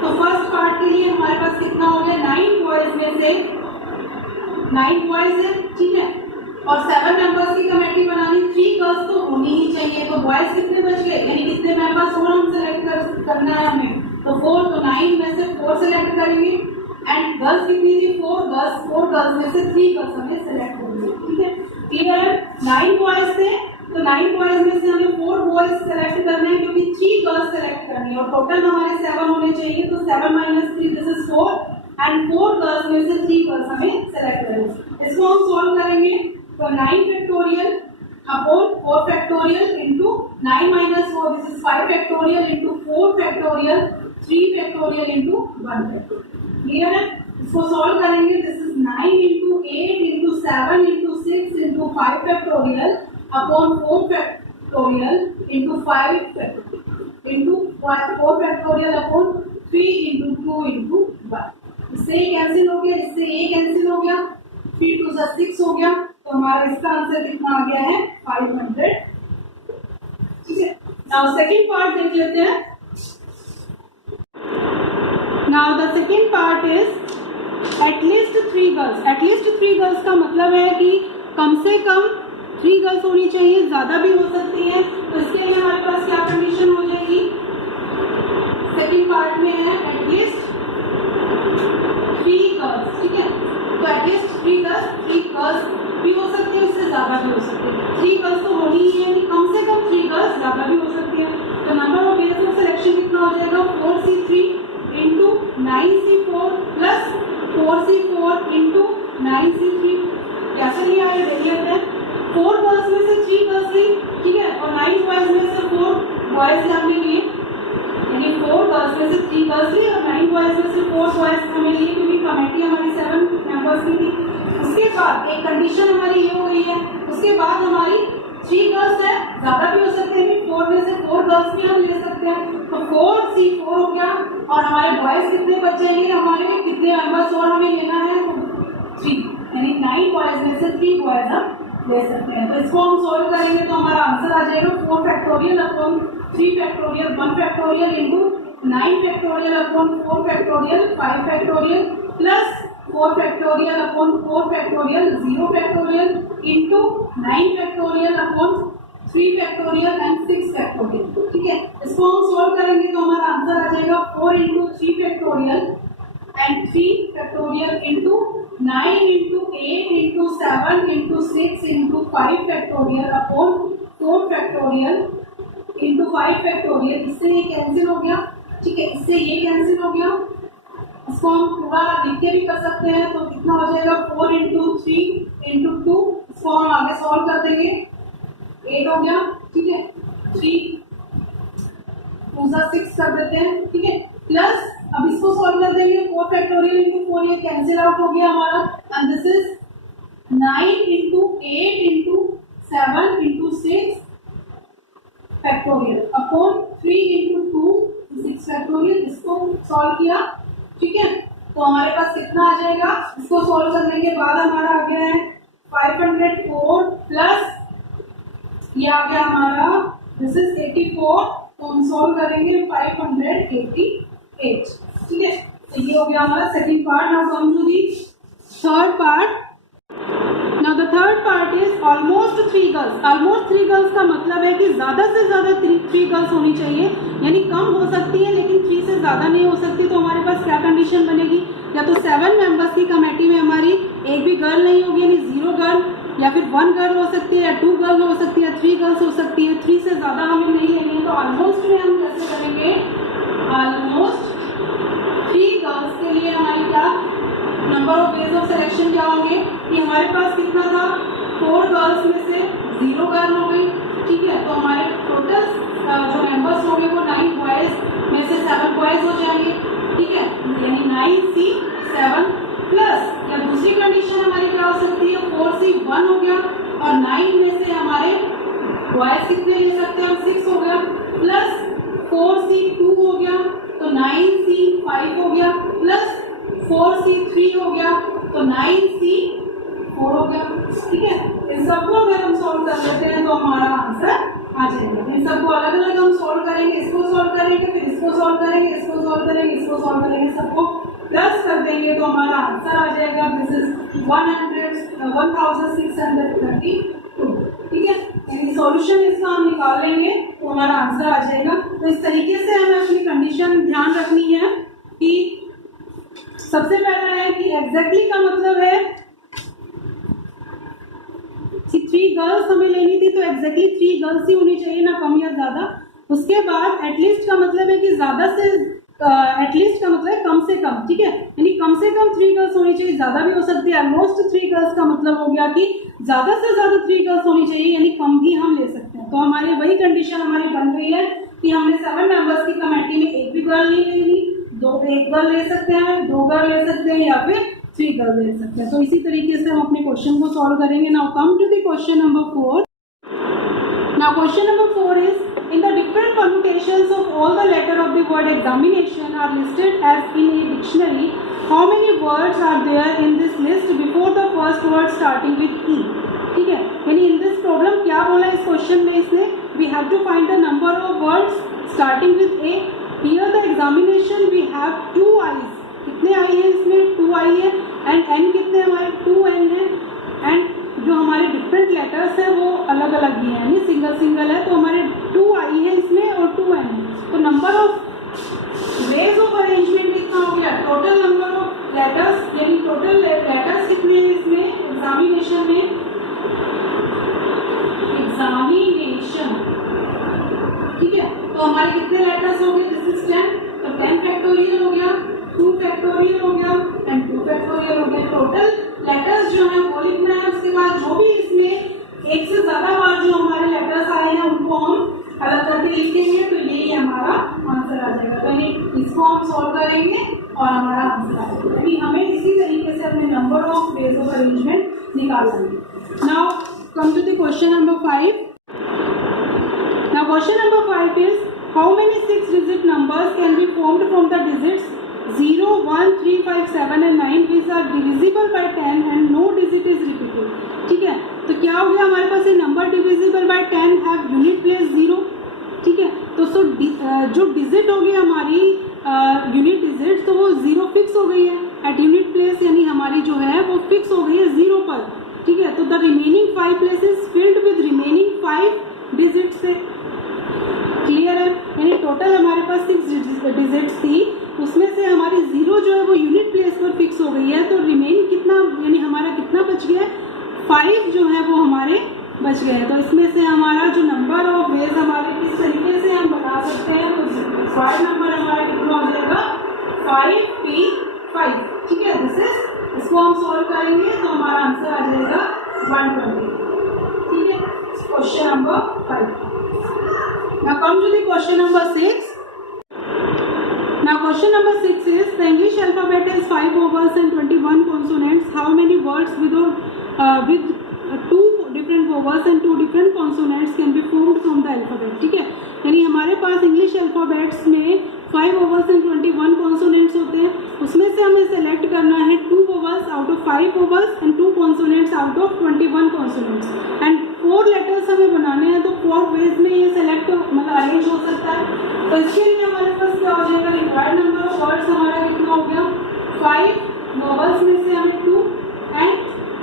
तो फर्स्ट पार्ट के लिए हमारे पास कितना हो गया, 9 बॉयज में से 9 बॉयज है। ठीक है, और 7 मेंबर्स की कमेटी बनानी, 3 गर्ल्स तो होनी ही चाहिए। तो बॉयज कितने बच गए, यानी कितने मेंबर्स और हम सेलेक्ट करना है हमें, तो 4। तो 9 में से 4 सेलेक्ट करेंगे एंड गर्ल्स कितनी थी, 4 गर्ल्स। 4 गर्ल्स में से 3 गर्ल्स हमें सेलेक्ट करेंगे। ठीक है, क्लियर है। 9 बॉयज थे तो 9 बॉयज में से हमें 4 बॉयज सेलेक्ट करने हैं क्योंकि 3 गर्ल्स सेलेक्ट करनी है और टोटल हमारे 7 होने चाहिए। तो 7 minus 3 this is 4 and 4 girls में से 3 गर्ल्स हमें सेलेक्ट करेंगे। इसको हम सॉल्व करेंगे तो 9 factorial upon 4 factorial into 9 minus 4 this is 5 factorial into 4 factorial 3 factorial into 1 factorial. Clear है, इसको सॉल्व करेंगे this is 9 into 8 into 7 into 6 into 5 factorial upon 4 factorial into 5 factorial into 4 factorial upon 3 into 2 into 1। इससे cancel हो गया, इससे ये cancel हो गया, 3 2 6 हो गया। तो हमारा इसका आंसर कितना आ गया है, 500। ठीक है, नाउ सेकंड पार्ट देख लेते हैं। Now the second part is at least 3 girls. At least 3 girls का मतलब है कि कम से कम 3 गर्ल्स होनी चाहिए, ज्यादा भी हो सकती है। तो इसके लिए हमारे पास क्या कंडीशन हो जाएगी, सेकंड पार्ट में है एटलीस्ट 3 गर्ल्स। ठीक है, तो एटलीस्ट 3 गर्ल्स भी हो सकती है, इससे ज्यादा भी हो सकती है। 3 गर्ल्स तो होनी ही है, कम से कम 3 गर्ल्स, ज्यादा भी हो सकती है। तो number of ways of selection कितना हो जाएगा, 4C3 into 9C4 plus 4C4 into 9C3। कैसे नहीं आया, देख लेते हैं। 4 गर्ल्स में से 3 गर्ल्स ली, ठीक है, और 9 बॉयज में से 4 बॉयज हमने लिए, यानी 4 गर्ल्स में से 3 गर्ल्स ली और 9 बॉयज में से 4 बॉयज हमें लिए क्योंकि कमेटी हमारी 7 मेंबर्स की थी। उसके बाद एक कंडीशन हमारी ये हो गई है, उसके बाद हमारी 3 गर्ल्स है, ज्यादा भी हो सकते हैं, 4 में से 4 गर्ल्स भी हम ले सकते हैं। तो 4C4 हो गया और हमारे बॉयज कितने बच जाएंगे, हमारे कितने मेंबर्स और हमें लेना है, 3, यानी 9 बॉयज में से 3 बॉयज हम ले सकते हैं। तो इसको हम सोल्व करेंगे तो हमारा आंसर आ जाएगा 4 factorial upon 3 factorial 1 factorial into 9 factorial upon 4 factorial 5 factorial plus 4 factorial upon 4 factorial 0 factorial into 9 factorial upon 3 factorial and 6 factorial. ठीक है, इसको हम सॉल्व करेंगे तो हमारा आंसर आ जाएगा 4 into 3 factorial and 3 factorial into 9 into 8 into 7 into 6 into 5 factorial upon 4 factorial into 5 factorial. इससे ये कैंसिल हो गया, ठीक है, इससे ये कैंसिल हो गया। इसको हम पूरा लिख के भी कर सकते हैं तो कितना हो जाएगा, 4 इंटू 3 इंटू 2। इसको हम आगे सॉल्व कर देंगे, 8 हो गया। ठीक है, 3 2 6 कर देते हैं। ठीक है, प्लस अब इसको सॉल्व कर देंगे, 4 फैक्टोरियल इंटू 4 ये कैंसिल आउट हो गया हमारा and this is 9 into 8 into 7 into 6 factorial upon 3 into 2 6 factorial. इसको सॉल्व किया, ठीक है, तो हमारे पास कितना आ जाएगा, इसको सॉल्व करने के बाद हमारा आ गया है 504 प्लस ये आ गया हमारा दिस इज 84। तो हम सॉल्व करेंगे 588। ठीक है, तो ये हो गया हमारा second part. Now come to the third part, now the third part is almost 3 girls. Almost 3 girls का मतलब है कि ज्यादा से ज्यादा 3 गर्ल्स होनी चाहिए, यानी कम हो सकती है लेकिन 3 से ज्यादा नहीं हो सकती। तो हमारे पास क्या कंडीशन बनेगी, या तो 7 मेंबर्स की कमेटी में हमारी एक भी गर्ल नहीं होगी, यानी 0 गर्ल, या फिर 1 गर्ल हो सकती है, या 2 गर्ल हो सकती है, 3 गर्ल्स हो सकती है। 3 से ज्यादा हमें नहीं लेनी है। तो ऑलमोस्ट में हम कैसे करेंगे, ऑलमोस्ट 3 गर्ल्स के लिए हमारी क्या number of ways of selection क्या होंगे कि हमारे पास कितना था, 4 गर्ल्स में से 0 गर्ल हो गई, ठीक है। तो हमारे टोटल जो मेंबर्स होंगे वो 9 बॉयज में से 7 बॉयज हो जाएंगे, ठीक है, यानी 9C7 प्लस, या दूसरी कंडीशन हमारी क्या हो सकती है, 4C1 हो गया, और 9 में से हमारे बॉयज कितने ले सकते हैं, 6 हो गया, प्लस 4C2 हो गया, तो 9C5 हो गया, प्लस 4C3 हो गया, तो 9C4 हो गया, ठीक है। इन सबको अगर हम सॉल्व कर लेते हैं तो हमारा आंसर आ जाएगा। इन सबको अलग अलग हम सॉल्व करेंगे, इसको सॉल्व करेंगे, फिर इसको सॉल्व करेंगे, इसको सॉल्व करेंगे, इसको सॉल्व करेंगे, सबको प्लस कर देंगे तो हमारा आंसर आ जाएगा। दिस इज 1632, ठीक है। यानी सॉल्यूशन इसका हम निकाल लेंगे तो हमारा आंसर आ जाएगा। तो इस तरीके से हमें अपनी कंडीशन ध्यान रखनी है कि सबसे पहला है कि एग्जैक्टली का मतलब है कि 3 गर्ल्स हमें लेनी थी, तो एग्जैक्टली 3 गर्ल्स ही होनी चाहिए, ना कम या ज्यादा। उसके बाद एटलीस्ट का मतलब है कि ज्यादा से एटलीस्ट का मतलब है कम से कम, ठीक है, यानी कम से कम 3 गर्ल्स होनी चाहिए, ज्यादा भी हो सकती है। ऑलमोस्ट 3 गर्ल्स का मतलब हो गया कि ज्यादा से ज्यादा 3 गर्ल्स होनी चाहिए, यानी कम भी हम ले सकते हैं। तो हमारी वही कंडीशन हमारी बन गई है कि हमने 7 मेंबर्स की कमेटी में एक भी गर्ल नहीं लेनी, 1 गर्ल ले सकते हैं, 2 गर्ल ले सकते हैं, या फिर 3 गर्ल ले सकते हैं। तो इसी तरीके से हम अपने क्वेश्चन को सॉल्व करेंगे। Now come to the question number 4। Now question number 4 is, in the different permutations of all the letter of the word examination are listed as in a dictionary, how many words are there in this list before the first word starting with E? ठीक है, यानी in this problem क्या बोला इस question में इसने, we have to find the number of words starting with A. Here the examination we have 2 I's. कितने आई है इसमें, 2 आई है, एंड N कितने हमारे 2N है, एंड जो हमारे डिफरेंट लेटर्स है वो अलग अलग ही है, यानी सिंगल सिंगल है। तो हमारे 2 आई है इसमें और 2N है। तो number of ways of arrangement कितना हो गया, टोटल नंबर ऑफ लेटर्स, यानी टोटल लेटर्स कितने हैं इसमें एग्जामिनेशन में, एग्जामिनेशन, ठीक है। तो हमारे कितने लेटर्स हो गए, दिस इज 10, तो 10 फैक्टोरियल हो गया, 2 फैक्टोरियल हो गया, एंड 2 फैक्टोरियल हो गया। टोटल लेटर्स जो है वो लिखना है। उसके बाद जो भी इसमें एक से ज्यादा बार जो हमारे लेटर्स आए हैं उनको हम अलग करके लिखेंगे, तो यही हमारा आंसर आ जाएगा। तो इसको हम सॉल्व करेंगे और हमारा आंसर आ जाएगा। यानी हमें इसी तरीके से अपने number of ways of arrangement निकालना है। Now come to the question number 5। Now question number 5 is, how many 6 digit numbers can be formed from the digits 0, 1, 3, 5, 7 and 9 which are divisible by 10 and no digit is repeated, ठीक है। तो क्या हो गया हमारे पास, ये number divisible by 10 have unit place 0, ठीक है। तो जो डिजिट होगी हमारी यूनिट डिजिट, तो वो 0 फिक्स हो गई है एट यूनिट प्लेस, यानी हमारी जो है वो फिक्स हो गई है 0 पर, ठीक है। तो the remaining 5 places filled with remaining 5 digit से, क्लियर है। यानी टोटल हमारे पास 6 डिजिट्स थी, उसमें से हमारी 0 जो है वो यूनिट प्लेस पर फिक्स हो गई है। तो रिमेन कितना, यानी हमारा कितना बच गया है, 5 जो है वो हमारे बच गए हैं। तो इसमें से हमारा जो नंबर ऑफ वेज हमारे किस तरीके से हम बता सकते हैं, तो 5 नंबर हमारा कितना हो जाएगा, 5P5, ठीक है। इसको हम सॉल्व करेंगे तो हमारा आंसर आ जाएगा 120, ठीक है। Question number 5। Now come to the question number 6. Now question number 6 is, the English alphabet has 5 vowels and 21 consonants. How many words with 2 different vowels and 2 different consonants can be formed from the alphabet, ठीक है। यानी हमारे पास English alphabets में 5 vowels and 21 consonants होते हैं। उसमें से हमें सेलेक्ट करना है 2 vowels out of 5 vowels and 2 consonants out of 21 consonants and 4 letters हमें बनाने हैं। तो 4 वेज में ये सेलेक्ट मतलब अरेंज हो सकता है। तो इसके लिए हमारे पास क्या हो जाएगा, रिक्वायर्ड नंबर ऑफ वर्ड्स हमारा कितना हो गया, 5 वोवल्स में से हमें 2 एंड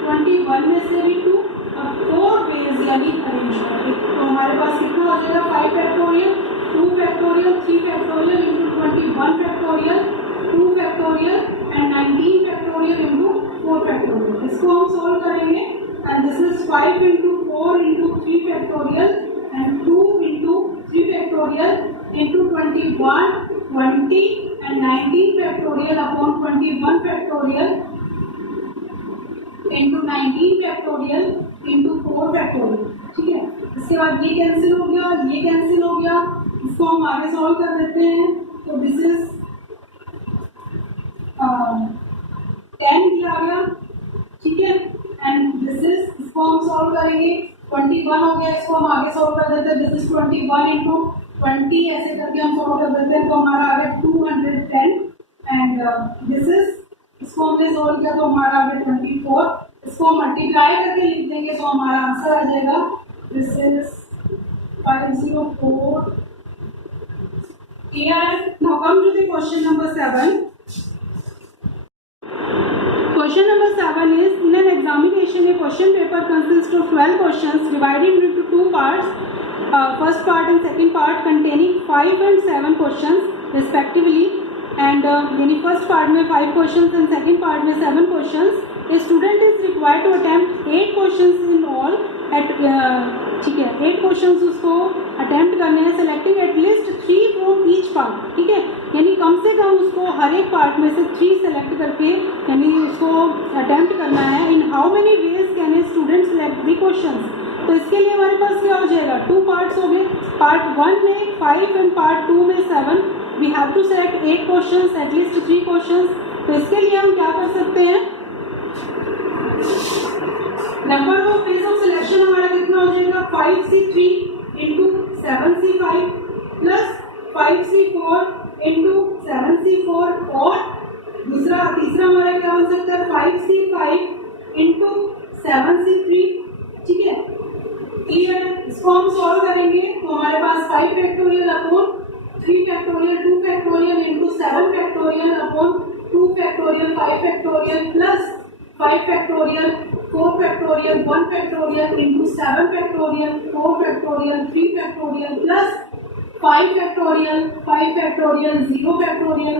21 में से भी 2 और 4 वेज यानी अरेंज करके। तो हमारे पास कितना हो जाएगा 5 factorial, 2 factorial, 3 factorial into 21 factorial, 2 factorial and 19 factorial into 4 factorial. इसको हम सोल्व करेंगे and this is 5 into 4 into 3 factorial and 2 into 3 factorial into 21, 20 and 19 factorial upon 21 factorial into 19 factorial into 4 factorial. ठीक है, इसके बाद ये कैंसिल हो गया, ये कैंसिल हो गया, इसको हम आगे सॉल्व कर देते हैं। तो दिस इज 10 किया गया, ठीक है, एंड दिस इज, इसको हम सॉल्व करेंगे 21 हो गया, इसको हम आगे सॉल्व कर देते हैं। दिस इज 21 इंटू 20 ऐसे करके हम सॉल्व कर देते हैं, तो हमारा आ गया 210 एंड दिस इज, इसको हमने सॉल्व किया तो हमारा आ गया 24। इसको मल्टीप्लाई करके लिख देंगे तो हमारा आंसर आ जाएगा this is 504। Here, now come to the question number 7. Question number 7 is, in an examination, a question paper consists of 12 questions divided into 2 parts, first part and second part containing 5 and 7 questions respectively, and यानी first part में 5 questions and second part में 7 questions. A student is required to attempt 8 questions in all at ठीक है, 8 questions उसको attempt करने हैं, selecting at least 3 from each part. ठीक है, यानी कम से कम उसको हर एक पार्ट में से 3 सेलेक्ट करके यानी उसको अटेम्प्ट करना है। In how many ways can a student select the questions? तो इसके लिए हमारे पास क्या हो जाएगा, 2 पार्ट्स हो गए, पार्ट 1 में 5 एंड पार्ट 2 में 7। We have to select 8 questions, at least 3 questions. तो इसके लिए हम क्या कर सकते हैं, number of ways of selection हमारा कितना हो जाएगा 5C3 into 7C5 plus 5C4 into 7C4 और तीसरा हमारा क्या हो सकता है 5C5 इंटू 7C3। ठीक है, इसको हम सॉल्व करेंगे तो हमारे पास 5 factorial upon 3 factorial 2 factorial into 7 factorial upon 2 factorial 5 factorial plus 5 factorial 4 factorial 1 factorial into 7 factorial 4 factorial 3 factorial plus 5 factorial 0 factorial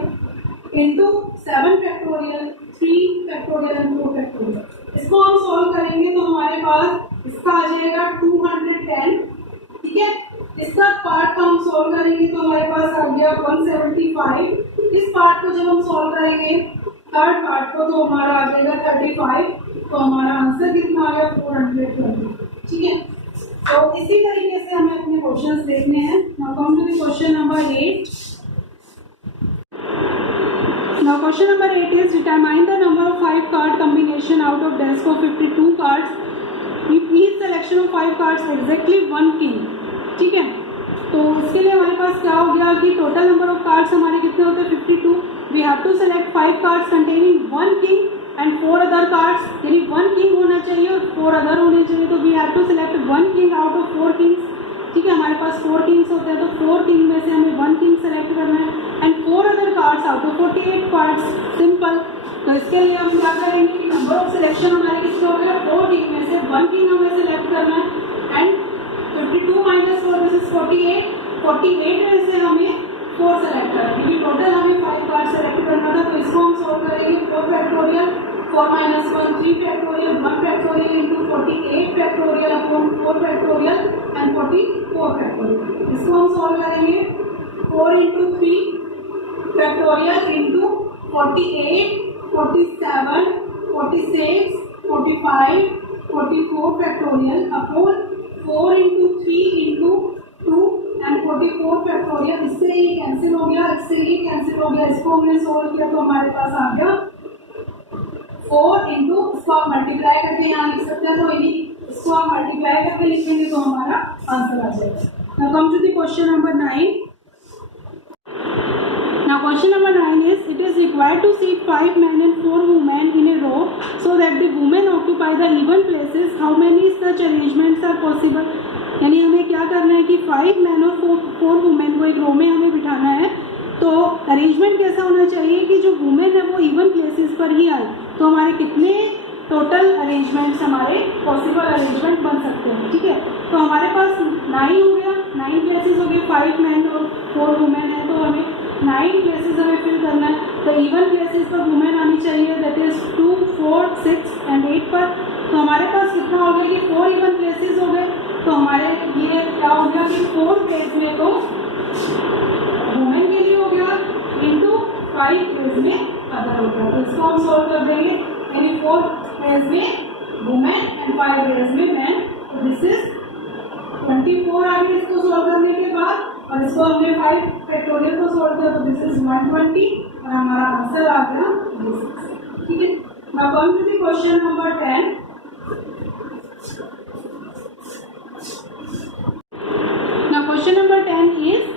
into 7 factorial 3 factorial 4 factorial. इसको हम सॉल्व करेंगे तो हमारे पास इसका आ जाएगा 210। ठीक है, इसका पार्ट का हम सॉल्व करेंगे तो हमारे पास आ गया 175। इस पार्ट को जब हम सॉल्व करेंगे थर्ड पार्ट को तो हमारा आ जाएगा 35। तो हमारा आंसर कितना आ गया 420। ठीक है, तो इसी तरीके से हमें अपने क्वेश्चंस देखने हैं। Now come to the question number 8। Now question number 8 is determine the number of 5 card combination out of desk of 52 cards. Each selection of 5 cards exactly 1 king. ठीक है, तो इसके लिए हमारे पास क्या हो गया कि टोटल नंबर ऑफ कार्ड्स हमारे कितने होते हैं 52। We have to select 5 cards containing 1 king and 4 other cards, यानी 1 किंग होना चाहिए और 4 अदर होने चाहिए। तो we have to select 1 king out of 4 kings. ठीक है, हमारे पास 4 किंग्स होते हैं तो 4 किंग में से हमें 1 किंग सेलेक्ट करना है and 4 other cards out of 48 cards. Simple. तो इसके लिए हम क्या करेंगे कि नंबर ऑफ सिलेक्शन हमारे कितने हो गए 4 किंग में से 1 किंग हमें सेलेक्ट करना है एंड 52 माइनस 4 दिस इज 48। 48 में से हमें 4 सेलेक्ट करना है क्योंकि टोटल हमें 5 कार्ड सेलेक्ट करना था। तो इसको हम सॉल्व करेंगे 4 factorial 4 minus 1 3 factorial 1 factorial into 48 factorial upon 4 factorial and 44 factorial. इसको हम सॉल्व करेंगे 4 into 3 factorial into 48 47 46 45 44 factorial upon 4 into 3 into 2 and 44 factorial. इससे ये कैंसिल हो गया, इससे ये कैंसिल हो गया। इसको हमने सोल्व किया तो हमारे पास आ गया 4 इंटू, इसको आप मल्टीप्लाई करके यहाँ लिख सकते हैं। तो यदि इसको आप मल्टीप्लाई करके लिखेंगे तो हमारा आंसर आ जाएगा। Now come to the question number 9। Now question number 9 is, it is required to seat 5 men and 4 women in a row so that the women occupy the even places. How many such arrangements are possible? यानी हमें क्या करना है कि 5 man और 4 women को एक रो में हमें बिठाना है। तो अरेंजमेंट कैसा होना चाहिए कि जो वुमेन है वो इवन प्लेसेस पर ही आए। तो हमारे कितने टोटल अरेंजमेंट्स हमारे पॉसिबल अरेंजमेंट बन सकते हैं, ठीक है। तो हमारे पास 9 हो गया, 9 प्लेसेस हो गए, 5 मैन और 4 वुमेन है, तो हमें 9 प्लेसेस हमें फिल करना है। तो इवन प्लेसेस पर वुमेन आनी चाहिए, दैट इज 2, 4, 6 एंड 8 पर। तो हमारे पास कितना हो गया कि 4 इवन प्लेसेस हो गए। तो हमारे ये क्या हो गया कि 4 प्लेस में तो वुमेन के लिए हो गया इंटू 5 प्लेस में अदर हो गया। तो इसको हम सॉल्व कर देंगे, यानी 4 प्लेस में वुमेन एंड 5 प्लेस में मैन। तो दिस इज 24 आ गया इसको सॉल्व करने के बाद, और इसको हमने 5 फैक्टोरियल को सॉल्व किया, तो दिस इज 120 और हमारा आंसर आ गया दिस, ठीक है। Now come to the question number 10। Now question number 10 is,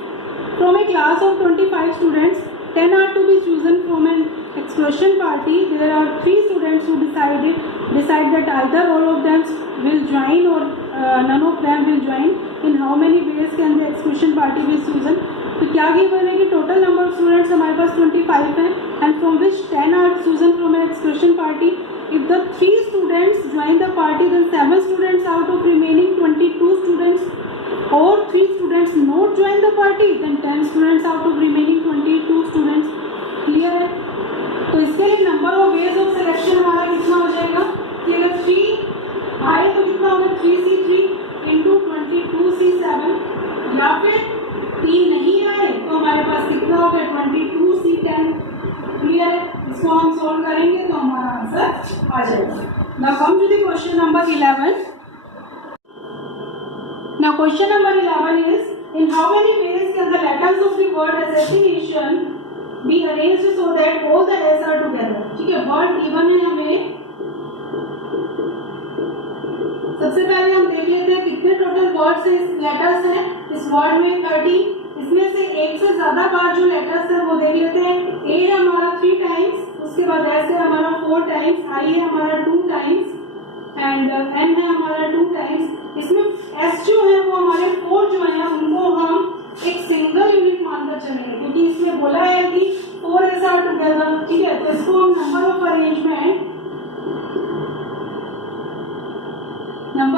from a class of 25 students, 10 are to be chosen from an excursion party. There are 3 students who decide that either all of them will join or none of them will join. In how many ways can the excursion party be chosen? तो क्या given है कि total number of students हमारे पास 25 हैं, and from which 10 are chosen from an excursion party. If the 3 students join the party, then 7 students out of remaining 22 students, or 3 students not join the party, then 10 students out of remaining 22 students. Clear है? तो इसके लिए number of ways of selection हमारा कितना हो जाएगा कि अगर 3 आए तो कितना होगा 3C3 इंटू 22C7, या फिर 3 नहीं आए तो हमारे पास कितना होगा 22C10. क्लियर है? इसको हम सॉल्व करेंगे तो हमारा आंसर आ जाएगा. Now come to the question number 11. Now question number 11 is, in how many ways can the letters of the word assassination be arranged so that all the S are together. ठीक है, word given है हमें. सबसे पहले हम देख लेते हैं कितने टोटल वर्ड्स है, लेटर्स हैं इस वर्ड में 30. इसमें से एक से ज्यादा बार जो लेटर्स है वो देख लेते हैं. A है हमारा 3 टाइम्स, उसके बाद S है हमारा 4 टाइम्स, I है हमारा 2 टाइम्स एंड N है हमारा 2 टाइम्स. इसमें S जो है वो हमारे 4 जो है उनको हम एक सिंगल यूनिट मानकर चलेंगे, क्योंकि इसमें बोला है कि 4 S are together. ठीक है, तो इसको हम नंबर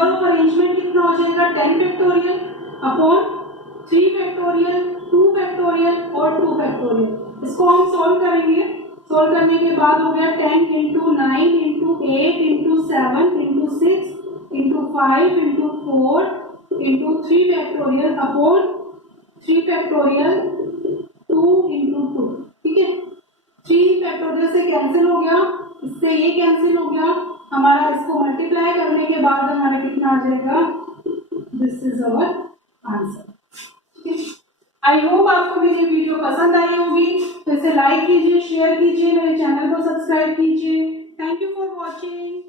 ऑफ अरेंजमेंट कितना हो जाएगा 10 फैक्टोरियल अपॉन 3 फैक्टोरियल, 2 फैक्टोरियल और 2 फैक्टोरियल. इसको हम सॉल्व करेंगे. सॉल्व करने के बाद हो गया 10 into 9 into 8 into 7 into 6 into 5 into 4 into 3 factorial upon 3 factorial 2 into 2. ठीक है, 3 फैक्टोरियल से कैंसिल हो गया, इससे ये कैंसिल हो गया. हमारा इसको मल्टीप्लाई करने के बाद हमारा कितना आ जाएगा, this is our answer. I hope आपको मेरी वीडियो पसंद आई होगी, तो इसे लाइक कीजिए, शेयर कीजिए, मेरे चैनल को सब्सक्राइब कीजिए. Thank you for watching.